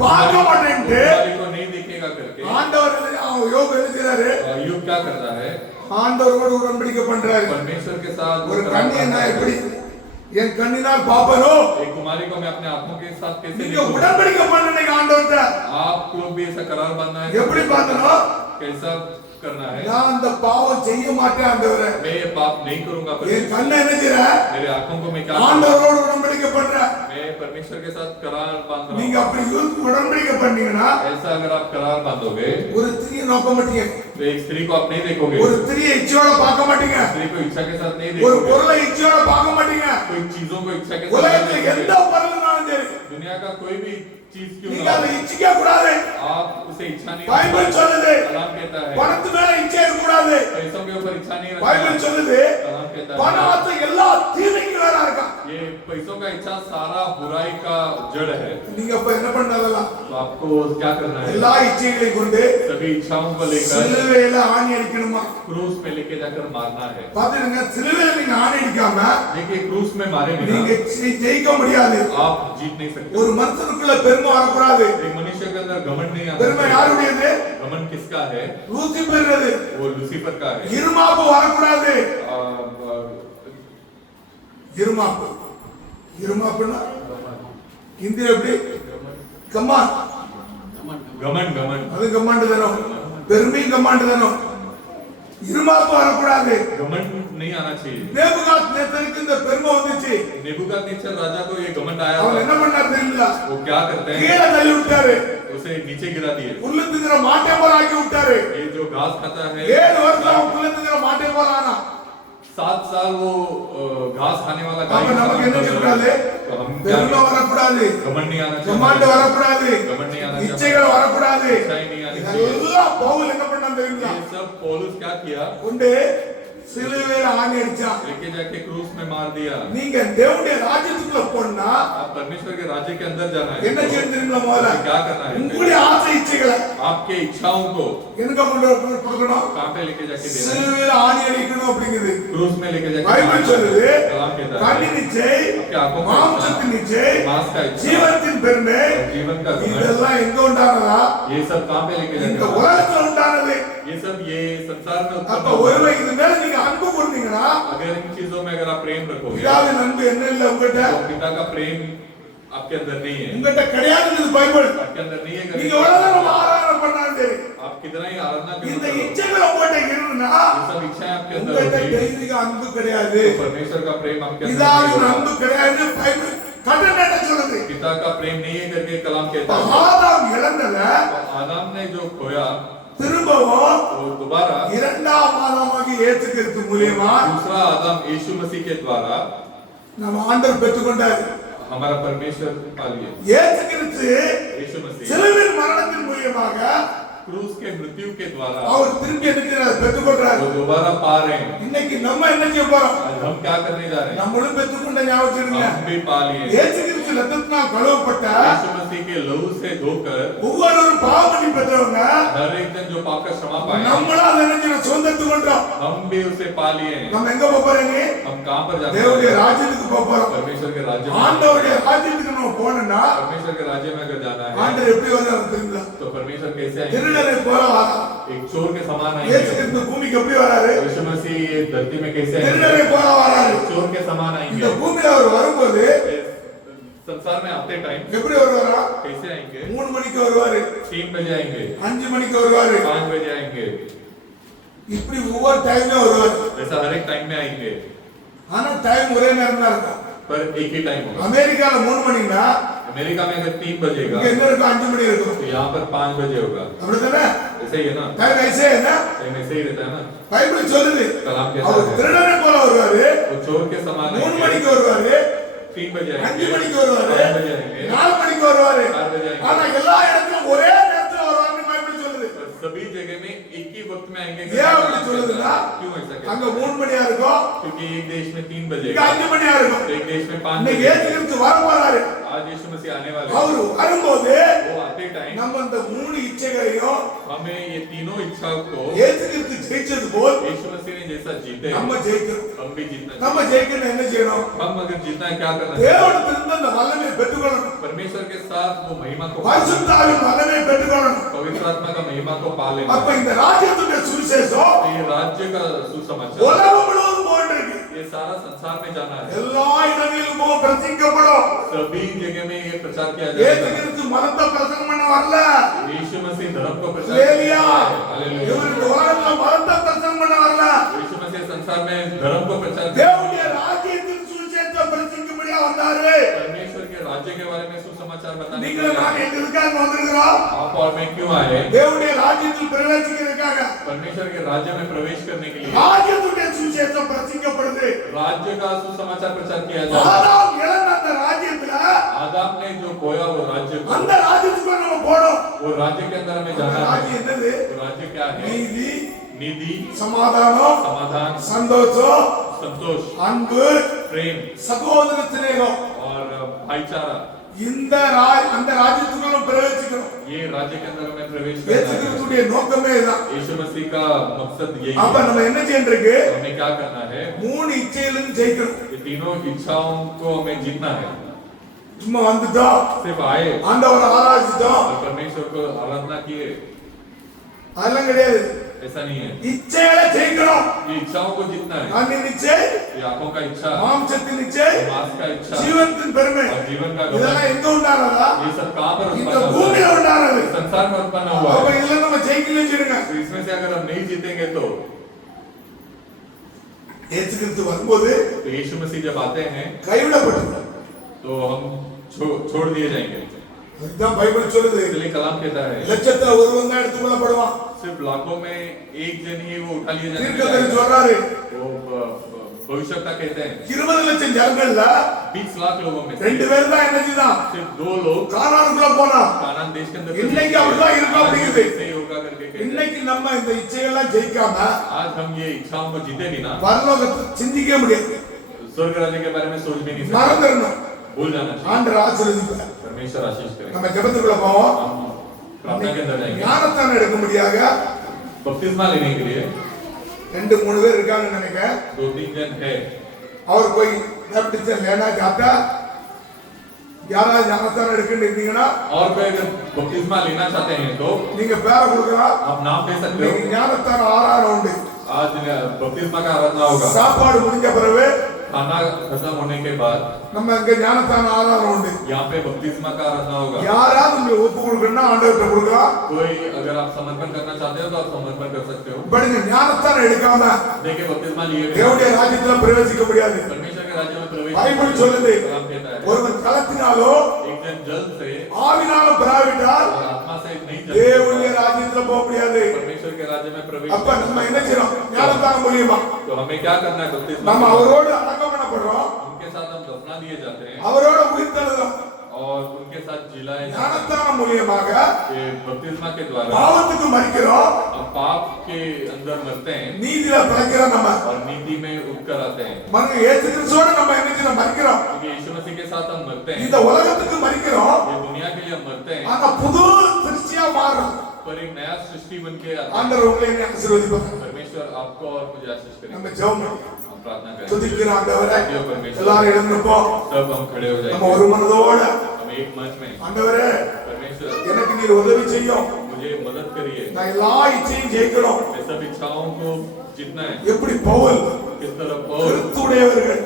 பார்க்க மாட்டேன்ட்டு कुमारी को नहीं देखेगा करके ஆண்டவர் யோபு என்ன செய்றாரு? अय्यूब क्या करता है? ஆண்டவரோடு உடன்படிக்கை பண்றாரு. परमेश्वर के साथ वो ஒரு करार கன்னியை बांधता நான் है। எப்படி என் கண்ணினால் பாப்பனோ? एक कुमारी को मैं अपने आंखों के साथ कैसे நீங்க देखूं? உடன்படிக்கை பண்ணுங்க ஆண்டவர்ட்ட. आप लोग भी ऐसा करार बांधना है। எப்படி பாத்தனோ? कैसा करना है? நான் அந்த பாவம் செய்ய மாட்டேன் ஆண்டவரே. मैं ये पाप नहीं करूंगा। என் परमेश्वर, கண்ணை என்ன செய்ற? मेरे आंखों को मैं क्या करूं? ஆண்டவரோடு உடன்படிக்கை பண்ற. मैं परमेश्वर के साथ करार बांध रहा நீங்க हूं। அப்படி உடன்படிக்கை பண்ணீங்கன்னா ऐसा अगर आप करार बांधोगे ஒரு ஸ்திரியை நோக்க மாட்டீங்க. तो एक स्त्री को आप नहीं देखोगे, ஒரு ஸ்திரியை இச்சையோட பார்க்க மாட்டீங்க. स्त्री को इच्छा के साथ नहीं ஒரு देखोगे, பொருளை இச்சையோட பார்க்க மாட்டீங்க. कोई चीजों को इच्छा के साथ नहीं உலகத்துல எந்த देखोगे। பொருள்னாலும் சரி दुनिया का कोई भी चीज क्यों நீங்க ना அதை हो, இச்சிக்க கூடாது. आप उसे इच्छा नहीं பைபிள் रखते। சொல்லுது कलाम कहता है பணத்து மேல இச்சை இருக்க கூடாது. पैसों के ऊपर इच्छा नहीं பைபிள் रखता। சொல்லுது कलाम कहता பண है ஆசை எல்லா தீமைக்கும் வேற இருக்கா. ये पैसों का इच्छा सारा बुराई का जड़ है। நீங்க அப்ப என்ன பண்ணதெல்லாம் तो आपको क्या करना है? எல்லா இச்சைகளையும் கொண்டு सभी इच्छाओं को लेकर சிலுவையில ஆணி அடிக்கணுமா? क्रूस पे लेके जाकर मारना है। பாத்துடுங்க, சிலுவையில நீங்க ஆணி அடிக்காம देखिए क्रूस में मारे நீங்க बिना ஜெயிக்க முடியாது. आप जीत नहीं सकते। ஒரு மனுஷனுக்குள்ள பெருமை வரக்கூடாது. एक मनुष्य के अंदर घमंड नहीं பெருமை आता। யாருடையது? घमंड किसका है? லூசிபர்றது. वो लूसीफर का है। இருமாப்பு வரக்கூடாது. आ, இருமாப்பு. இருமாப்புன்னா இந்திய எப்படி? கமான். घमंड घमंड அது கமாண்டு தானோ. பெருமையும் கமாண்டு தானோ. இருமாப்பு வரக்கூடாது. घमंड नहीं आना चाहिए। நேபுகாத் நேத்தருக்கு இந்த பெருமை வந்துச்சு. नेबूकदनेस्सर राजा को ये घमंड आया அவர் था। என்ன பண்ணார் தெரியல? वो क्या करते हैं? கீழே தள்ளி விட்டாரு. उसे नीचे गिरा दिए। புல்லு திங்கிற மாட்டை போல ஆக்கி விட்டாரு. ये जो घास खाता है 7 வருஷம் அவன் புல்லு திங்கிற மாட்டை போல ஆனா. 7 साल वो घास खाने वाला गाय அப்ப நமக்கு என்ன சொல்றாரு? तो हम क्या பெருமை வரக்கூடாது. घमंड नहीं आना கமாண்டு चाहिए। வரக்கூடாது. घमंड नहीं आना चाहिए। இச்சைகள் வரக்கூடாது. इच्छाएं नहीं आनी चाहिए। இதெல்லாம் பவுல் என்ன பண்ணான் தெரியுமா? ये सब पौलुस क्या किया? உண்டு சிலுவையில ஆணி அடிச்சான். लेके जाके क्रूस में मार दिया। நீங்க தேவனுடைய ராஜ்யத்துக்குள்ள போனா आप परमेश्वर के राज्य के अंदर जाना है। என்ன செய்யணும் தெரியுமா? முதல்ல क्या करना है? உங்களுடைய ஆசை இச்சைகளை आपके इच्छाओं को எங்க கொண்டு கொடுக்கணும்? कहाँ पे लेके जाके देना है? சிலுவையில ஆணி அடிக்கணும் அப்படிங்குது क्रूस में लेके जाके பைபிள் சொல்லுது. कलाम कहता है கண்ணின் இச்சை, आपके आंखों का மாம்சத்தின் இச்சை, मांस का इच्छा, ஜீவத்தின் பெருமை, जीवन का घमंड, இதெல்லாம் எங்க உண்டானதா? ये सब कहाँ पे लेके இந்த जाके உலகத்துல உண்டானது. ये सब ये संसार में அப்ப उत्पन्न हुआ। ஒருவேளை இது மேல நீங்க அன்பு கொண்டீங்கன்னா अगर इन चीजों में अगर आप प्रेम रखोगे பிதாவின் அன்பு என்ன இல்ல உங்ககிட்ட? तो पिता का प्रेम आपके अंदर नहीं है, உங்ககிட்ட கிடையாது. பைபிள் आपके अंदर नहीं है। நீங்க कभी எவ்வளவு நம்ம ஆராதனை பண்ணாலும் சரி, आप कितना ही आराधना இந்த करो, இச்சைகள் உங்ககிட்ட இருந்தா ये सब इच्छाएं आपके अंदर உங்ககிட்ட होगी, தெய்வீக அன்பு கிடையாது. तो परमेश्वर का प्रेम आपके अंदर नहीं பிதாவின் होगा। அன்பு கிடையாது. பைபிள் கட்டளை என்ன சொல்லுது? पिता का प्रेम नहीं है करके कलाम कहता है। ஆதாம் இழந்தத तो आदम ने जो खोया திரும்பவும் वो दोबारा இரண்டாம் ஆதாமாகி இயேசு கிறிஸ்து மூலமா दूसरा आदम यीशु मसीह के द्वारा நம்ம ஆண்டவர் பெற்றுக்கொண்டார். हमारा परमेश्वर पा लिया। இயேசு கிறிஸ்து यीशु मसीह சிலுவையின் மரணத்தின் மூலமாக क्रूस के मृत्यु के द्वारा அவர் திரும்பி என்ன பெற்றுக்கொண்டார். वो दोबारा पा रहे हैं। இன்னைக்கு நம்ம என்ன செய்ய போறோம்? आज हम क्या करने जा रहे हैं? நம்மளும் பெற்றுக்கொண்ட ஞாபகம் हम भी पा लिए। இயேசு கிறிஸ்து ரத்தத்தினால் கழுவப்பட்ட यीशु मसीह के लहू से धोकर ஒவ்வொரு பாவமணி பெற்றவங்க हर एक जन जो पाप का क्षमा पाए நம்மளா அதை என்ன செய்யணும்? சுதந்திரத்துக்கு கொண்டோம். हम भी उसे पा लिए हैं। நம்ம எங்க போறீங்க? हम कहाँ पर जाते தேவனுடைய हैं? ராஜ்யத்துக்கு போறோம். परमेश्वर के राज्य में। ஆண்டவருடைய ராஜ்யத்துக்கு நம்ம போனோம்னா परमेश्वर के राज्य में अगर जाना है ஆண்டவர் எப்படி வந்தாரு தெரியுங்களா? तो परमेश्वर कैसे आएंगे? திருடனை போல வரான். एक चोर के समान இயேசு आएंगे। கிறிஸ்து பூமிக்கு எப்படி வராரு? यीशु मसीह ये धरती में कैसे திருடனை आएंगे? போல வராரு. चोर के समान இந்த आएंगे। பூமியில அவர் வரும்போது इस संसार में आते टाइम எப்படி வருவாரா? कैसे आएंगे? 3 மணிக்கு வருவாரு, 3 बजे आएंगे, 5 மணிக்கு வருவாரு. 5 बजे आएंगे, இப்படி ஒவ்வொரு டைம்ல வருவாரு. ऐसा हर एक टाइम में आएंगे, ஆனா டைம் ஒரே நேரம் தான் இருக்கும். पर एक ही टाइम होगा। அமெரிக்கால 3 மணினா अमेरिका में अगर 3 बजेगा இங்க என்ன இருக்கும்? 5 மணி இருக்கும். तो यहाँ पर 5 बजे होगा। அப்படிதானே? ऐसे ही है ना? டைம் ऐसे है ना? टाइम ऐसे ही रहता है ना? பைபிள் சொல்லுது. कलाम के அவர் साथ है। திருடனை போல வருவாரு, वो चोर के समान 3 आएंगे, மணிக்கு வருவாரு, 3 बजे 5 आएंगे, மணிக்கு வருவாரு, 5 बजे आएंगे, 4 மணிக்கு வருவாரு. 4 बजे आएंगे। ஆனா எல்லா இடத்துலயும் ஒரே நேரத்துல வருவாருன்னு பைபிள் சொல்லுது. पर सभी जगह में एक ही वक्त में आएंगे। ஏன் அப்படி சொல்லுதுன்னா क्यों ऐसा அங்க कहते हैं? 3 மணியா இருக்கும், क्योंकि एक देश में 3 இங்க बजेगा, 5 மணியா இருக்கும். तो एक देश में 5 இன்னைக்கு बजे। இயேசு கிறிஸ்து வர போறாரு. आज यीशु मसीह आने वाले हैं। அவரு வரும்போது वो आते टाइम நம்ம இந்த 3 இச்சைகளையும் हमें ये तीनों इच्छाओं को இயேசு கிறிஸ்து ஜெயிச்சது போல் यीशु मसीह ने जैसा जीते நம்ம ஜெயிக்கணும். हम भी जीतना நம்ம चाहिए। ஜெயிக்கணும் என்ன செய்யணும்? हम अगर जीतना है क्या करना चाहिए? தேவனிடத்திலிருந்து அந்த வல்லமையை பெற்றுக்கொள்ளணும். परमेश्वर के साथ वो महिमा को பரிசுத்த ஆவியின் வல்லமையை பெற்றுக்கொள்ளணும். पवित्र आत्मा का महिमा को पा लेना। அப்ப இந்த ராஜ்யத்துடைய சுவிசேஷம் तो ये राज्य का सुसमाचार உலகம் முழுவதும் போயிட்டு இருக்கு. ये सारा संसार में जाना है। எல்லா இடங்களிலும் போய் பிரசங்கிக்கப்படும். सभी जगह में ये प्रचार किया இயேசு जाएगा। கிறிஸ்து மதத்தை பிரசங்கம் பண்ண வரல. यीशु मसीह धर्म को प्रचार ஹalleluya. हालेलुया। இவர் இந்த உலகத்துல மதத்தை பிரசங்கம் பண்ண வரல. यीशु मसीह संसार में धर्म को प्रचार தேவனுடைய ராஜ்யத்தின் சுவிசேஷத்தை பிரசங்கிக்கும்படியா வந்தாரு. परमेश्वर के राज्य के बारे में सुसमाचार बताने के நீங்களும் लिए நான் எங்களுக்காக வந்திருக்கிறோம். आप और मैं क्यों आए? தேவனுடைய ராஜ்யத்தில் பிரவேசிக்கிறதுக்காக. परमेश्वर के राज्य में प्रवेश करने के लिए ராஜ்யத்துடைய சுவிசேஷம் பிரசங்கிக்கப்படுது. राज्य का सुसमाचार प्रचार किया जाता है। ஆதாம் இழந்த அந்த ராஜ்யத்துல आदम ने जो खोया वो राज्य को, அந்த ராஜ்யத்துக்கு நம்ம போறோம். वो राज्य के अंदर हमें அந்த जाना है। ராஜ்யம் என்னது? वो राज्य क्या है? நீதி, निधि, சமாதானம், समाधान, சந்தோஷம், संतोष, அன்பு, प्रेम சகோதர சிநேகம். और भाईचारा। இந்த அந்த ராஜ்யத்துக்குள்ள பிரவேசிக்கணும். ये राज्य के अंदर हमें प्रवेश இயேசு करना है। கிறிஸ்துடைய நோக்கமே இதுதான். यीशु मसीह का मकसद यही அப்ப है। நம்ம என்ன செய்யறதுக்கு? हमें क्या करना है? 3 இச்சையிலும் ஜெயிக்கணும். ये तीनों इच्छाओं को हमें जीतना है। சும்மா வந்துட்டோம், सिर्फ आए ஆண்டவரை ஆராதிச்சிட்டோம், और परमेश्वर को आराधना किए, அதெல்லாம் கிடையாது. ऐसा नहीं है। இச்சைகளை ஜெயிக்கணும். ये इच्छाओं को जीतना है। கண்ணின் இச்சை, ये आंखों का इच्छा, மாம்சத்தின் இச்சை, मांस का इच्छा ஜீவத்தின் பெருமை. और जीवन का இதெல்லாம் घमंड, எங்க உண்டானதா? ये सब कहाँ पर இந்த उत्पन्न हुआ பூமியில है? உண்டானது. संसार में उत्पन्न हुआ அப்ப है। இதுல நம்ம ஜெயிக்கணும்னு வச்சிருங்க. तो इसमें से अगर हम नहीं जीतेंगे तो இயேசு கிறிஸ்து வரும்போது यीशु मसीह जब आते हैं கைவிடப்பட்டார். तो हम छोड़ दिए जाएंगे। இதுதான் பைபிள் சொல்லுது. इसलिए कलाम कहता है லட்சத்துல ஒருவன் தான் எடுத்துக் கொள்ளப்படுவான். सिर्फ लाखों में एक जन ही वो उठा लिया தீர்க்கதரிசி जाएगा। சொல்றாரு, वो भविष्यता कहते हैं 20 லட்சம் ஜனங்கள்ல 20 लाख लोगों में से 2 பேர் தான் என்ன செய்தான்? सिर्फ 2 लोग கானானுக்குள்ள போனா. कानान देश के अंदर இன்னைக்கு அப்படிதான் இருக்கும் அப்படிங்குது. ऐसे ही होगा करके कहते हैं। இன்னைக்கு நம்ம இந்த இச்சையெல்லாம் ஜெயிக்காம आज हम ये इच्छाओं को जीते बिना பரலோகத்தை சிந்திக்கவே முடியாது. स्वर्ग राज्य के बारे में सोच भी नहीं सकते, மறந்துடணும். भूल जाना चाहिए। ஆண்டவர் ஆசீர்வதிப்பார். परमेश्वर आशीष करे। நம்ம ஜெபத்துக்குள்ள போவோம். हम प्रार्थना के अंदर जाएंगे। ஞானஸ்தானம் எடுக்கும்படியாக बपतिस्मा लेने के लिए 2-3 பேர் இருக்காங்கன்னு நினைக்கிறேன். 2-3 जन है। और कोई बैप्टिज्म लेना चाहता, யாராவது ஞானஸ்தானம் எடுக்கன்னு இருந்தீங்கன்னா और कोई अगर बपतिस्मा लेना चाहते हैं तो நீங்க பேரை கொடுக்கலாம். आप नाम दे सकते हो। இன்னைக்கு ஞானஸ்தானம் ஆராதனை உண்டு. आज बपतिस्मा का आराधना होगा। சாப்பாடு முடிஞ்ச பிறகு खाना खत्म होने के बाद நம்ம இங்க ஞானஸ்தானம் ஆராதனை உண்டு. यहाँ पे बपतिस्मा का आराधना होगा। யாராவது உங்க ஒப்பு கொடுக்கணும்னா ஆண்டவர்கிட்ட கொடுக்கலாம். कोई अगर आप समर्पण करना चाहते हो तो आप समर्पण कर सकते हो। பட் இந்த ஞானஸ்தானம் எடுக்காம देखिए बपतिस्मा लिए बिना தேவனுடைய ராஜ்யத்துல பிரவேசிக்க முடியாது. परमेश्वर के राज्य में प्रवेश பைபிள் சொல்லுது, कलाम कहता है ஒருவன் களத்தினாலோ एक जन जल से ஆவினாலும் பெறாவிட்டால் और आत्मा से नहीं जल தேவனுடைய ராஜ்யத்துல போக முடியாது. परमेश्वर के राज्य में प्रवेश। அப்ப நம்ம என்ன செய்யறோம்? ஞானஸ்தானம் மூலியமா तो हमें क्या करना है? बपतिस्मा நம்ம அவரோடு அடக்கம் பண்ணப்படுறோம், उनके साथ हम दफना दिए जाते हैं அவரோட உயிர்த்தெழுதோம். और उनके साथ जिलाए जाते ஞானஸ்தானம் மூலியமாக हैं। बपतिस्मा के द्वारा பாவத்துக்கு மரிக்கிறோம், हम पाप के अंदर मरते हैं நீதியில பிழைக்கிறோம். நம்ம और नीति में उठकर आते हैं। மனுஷ இயேசு கிறிஸ்துவோட நம்ம என்ன செய்யறோம்? மரிக்கிறோம். क्योंकि यीशु मसीह के साथ हम मरते हैं, இந்த உலகத்துக்கு மரிக்கிறோம், ये दुनिया के लिए हम मरते हैं, ஆனா புது சிருஷ்டியா மாறுறோம். पर एक नया सृष्टि बन के आते हैं। ஆண்டவர் உங்களை என்னை ஆசீர்வதிப்பார். परमेश्वर आपको और मुझे आशीष करें। நம்ம ஜெபம் பண்ணுவோம். हम प्रार्थना करें। துதிக்கிற ஆண்டவரே, दियो परमेश्वर। எல்லாரும் எழுந்திருப்போம். सब हम खड़े हो நம்ம जाएंगे। ஒரு மனதோட हम एक मन में ஆண்டவரே परमेश्वर எனக்கு நீர் உதவி செய்யும். मुझे मदद करिए। நான் எல்லா இச்சையும் ஜெயிக்கணும். मैं सब इच्छाओं को जीतना है। எப்படி பவுல் किस तरह और கிறிஸ்துடையவர்கள்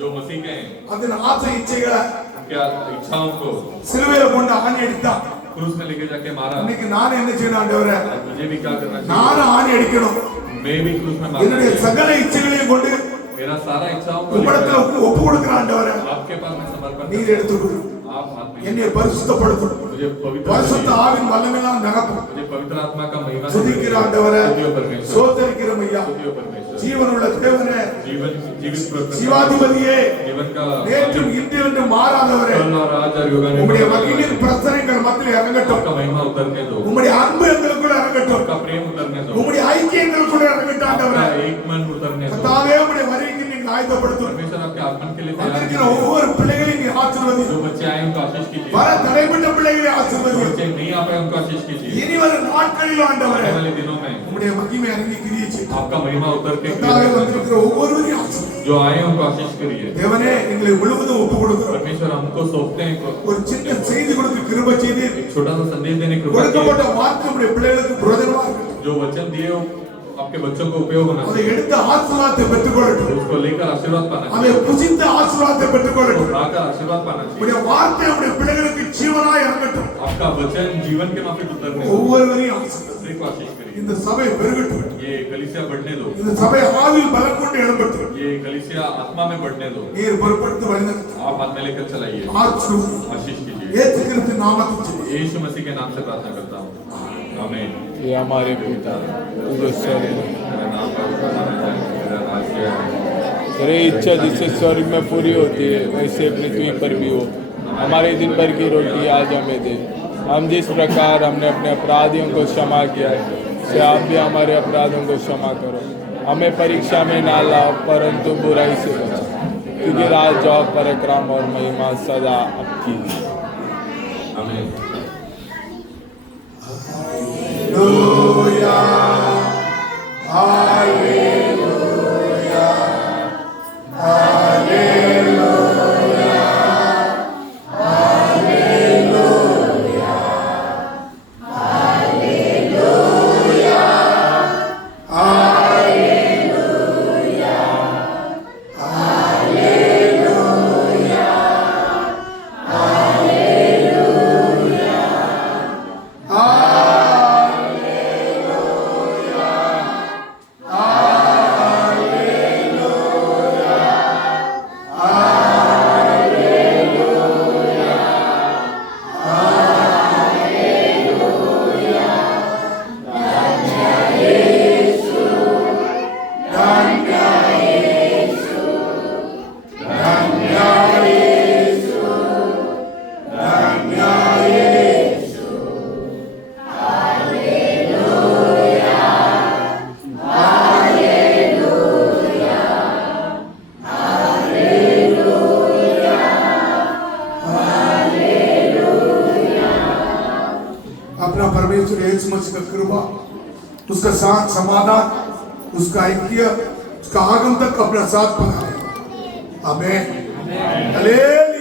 जो मसीह के हैं அதன் ஆசை இச்சைகளை उनके इच्छाओं को சிலுவையில கொண்டு ஆணி அடித்தான். क्रूस में लेके जाके मारा। இன்னைக்கு நான் என்ன செய்யணும் ஆண்டவரே? आज मुझे भी क्या करना चाहिए? நானும் ஆணி அடிக்கணும். मैं भी क्रूस में என்னுடைய मारा। சகல இச்சைகளையும் கொண்டு मेरा सारा इच्छाओं को உம்மிடத்துல लेकर ஒப்பு கொடுக்கிற ஆண்டவரே, आपके पास मैं समर्पण நீர் करता எடுத்துக்கொடு. हूं। आप हाथ में என்னை பரிசுத்தப்படுத்தும். मुझे पवित्र பரிசுத்த ஆவின் வல்லமையால் நிரப்பும். मुझे पवित्र आत्मा का महिमा துதிக்கிற ஆண்டவரே, स्तुतियो परमेश्वर। சோதரிக்கிறோம் ஐயா. स्तुतियो परमेश्वर। ஜீவனுள்ள தேவனே, जीवन जीवित प्रभु। சிவாதிபதியே, जीवन का நேற்றும் இன்று என்று மாறாதவரே, कल और आज और युगानुयुग உம்முடைய மகிமையின் பிரசனங்கள் மத்தியில் இறங்கட்டும். आपका महिमा उतरने दो। உம்முடைய அன்பு எங்களுக்குள்ள இறங்கட்டும். आपका प्रेम उतरने दो। உம்முடைய ஐக்கியம் எங்களுக்குள்ள இறங்கட்டும் आपका ஆண்டவரே. एक मन उतरने दो। கர்த்தாவே, உம்முடைய வருகைக்கு நீங்க ஆயத்தப்படுத்தும். परमेश्वर आपके आगमन के लिए तैयार வந்திருக்கிற कीजिए। ஒவ்வொரு பிள்ளைகளையும் நீ ஆசீர்வதி. जो बच्चे आए उनको आशीष कीजिए। வர தடைப்பட்ட பிள்ளைகளை ஆசீர்வதி. बच्चे नहीं आ पाए उनको आशीष कीजिए। இனி வரும் நாட்களிலும் ஆண்டவரே, आने वाले दिनों में உம்முடைய மகிமை இறங்கி கிரியை செய்யும். आपका महिमा उतर के கர்த்தாவே, வந்திருக்கிற ஒவ்வொருவரையும் ஆசீர்வதி. जो आए उनको आशीष करिए। தேவனே, எங்களை முழுவதும் ஒப்பு கொடுக்கிறோம். परमेश्वर हमको सौंपते हैं। ஒரு சின்ன செய்தி கொடுக்க கிருபை செய்து एक छोटा सा संदेश देने की कृपा கொடுக்கப்பட்ட வார்த்தை நம்முடைய பிள்ளைகளுக்கு பிரயோஜனமா இருக்கட்டும். कीजिए। जो वचन दिए हो आपके बच्चों को उपयोग होना அதை चाहिए। எடுத்து ஆசீர்வாதத்தை பெற்றுக்கொள்ளட்டும். उसको लेकर आशीर्वाद पाना அதை चाहिए। புசித்த ஆசீர்வாதத்தை பெற்றுக்கொள்ளட்டும். खाकर आशीर्वाद पाना चाहिए। உம்முடைய வார்த்தை நம்முடைய பிள்ளைகளுக்கு ஜீவனாய் இறங்கட்டும். आपका वचन जीवन के माफिक उतरने दो। ஒவ்வொருவரையும் ஆசீர்வதி. सभी को आशीष करिए। இந்த சபை பெருகட்டும். ये कलीसिया बढ़ने दो। இந்த சபை ஆவியில் பலம் கொண்டு எழும்பட்டும். ये कलीसिया आत्मा में बढ़ने दो। நீர் பொறுப்படுத்தி வழிநடத்தும். आप हाथ में लेकर चलाइए। ஆசீர்வதி. आशीष कीजिए। இயேசு கிறிஸ்து நாமத்தில் ஜெபிக்கிறேன். यीशु मसीह के नाम से प्रार्थना करता हूँ। आमीन। ये हमारे पिता तू जो स्वर्ग में मेरा नाम पवित्र माना जाए, मेरा राज्य है। तेरी इच्छा जिससे स्वर्ग में पूरी होती है वैसे पृथ्वी पर भी हो। हमारे दिन भर की रोटी आज हमें दे। हम जिस प्रकार हमने अपने अपराधियों को क्षमा किया है से आप भी हमारे अपराधों को क्षमा करो। हमें परीक्षा में ना लाओ परंतु बुराई से बचाओ, क्योंकि राज और पराक्रम और महिमा सदा आपकी है। आमीन। Hallelujah. Hallelujah. Hallelujah. Hallelujah. Hallelujah. Hallelujah. Hallelujah. उसका साथ समाधान, उसका ऐक्य, उसका आगम तक अपना साथ बनाए। आमीन। हालेलुया।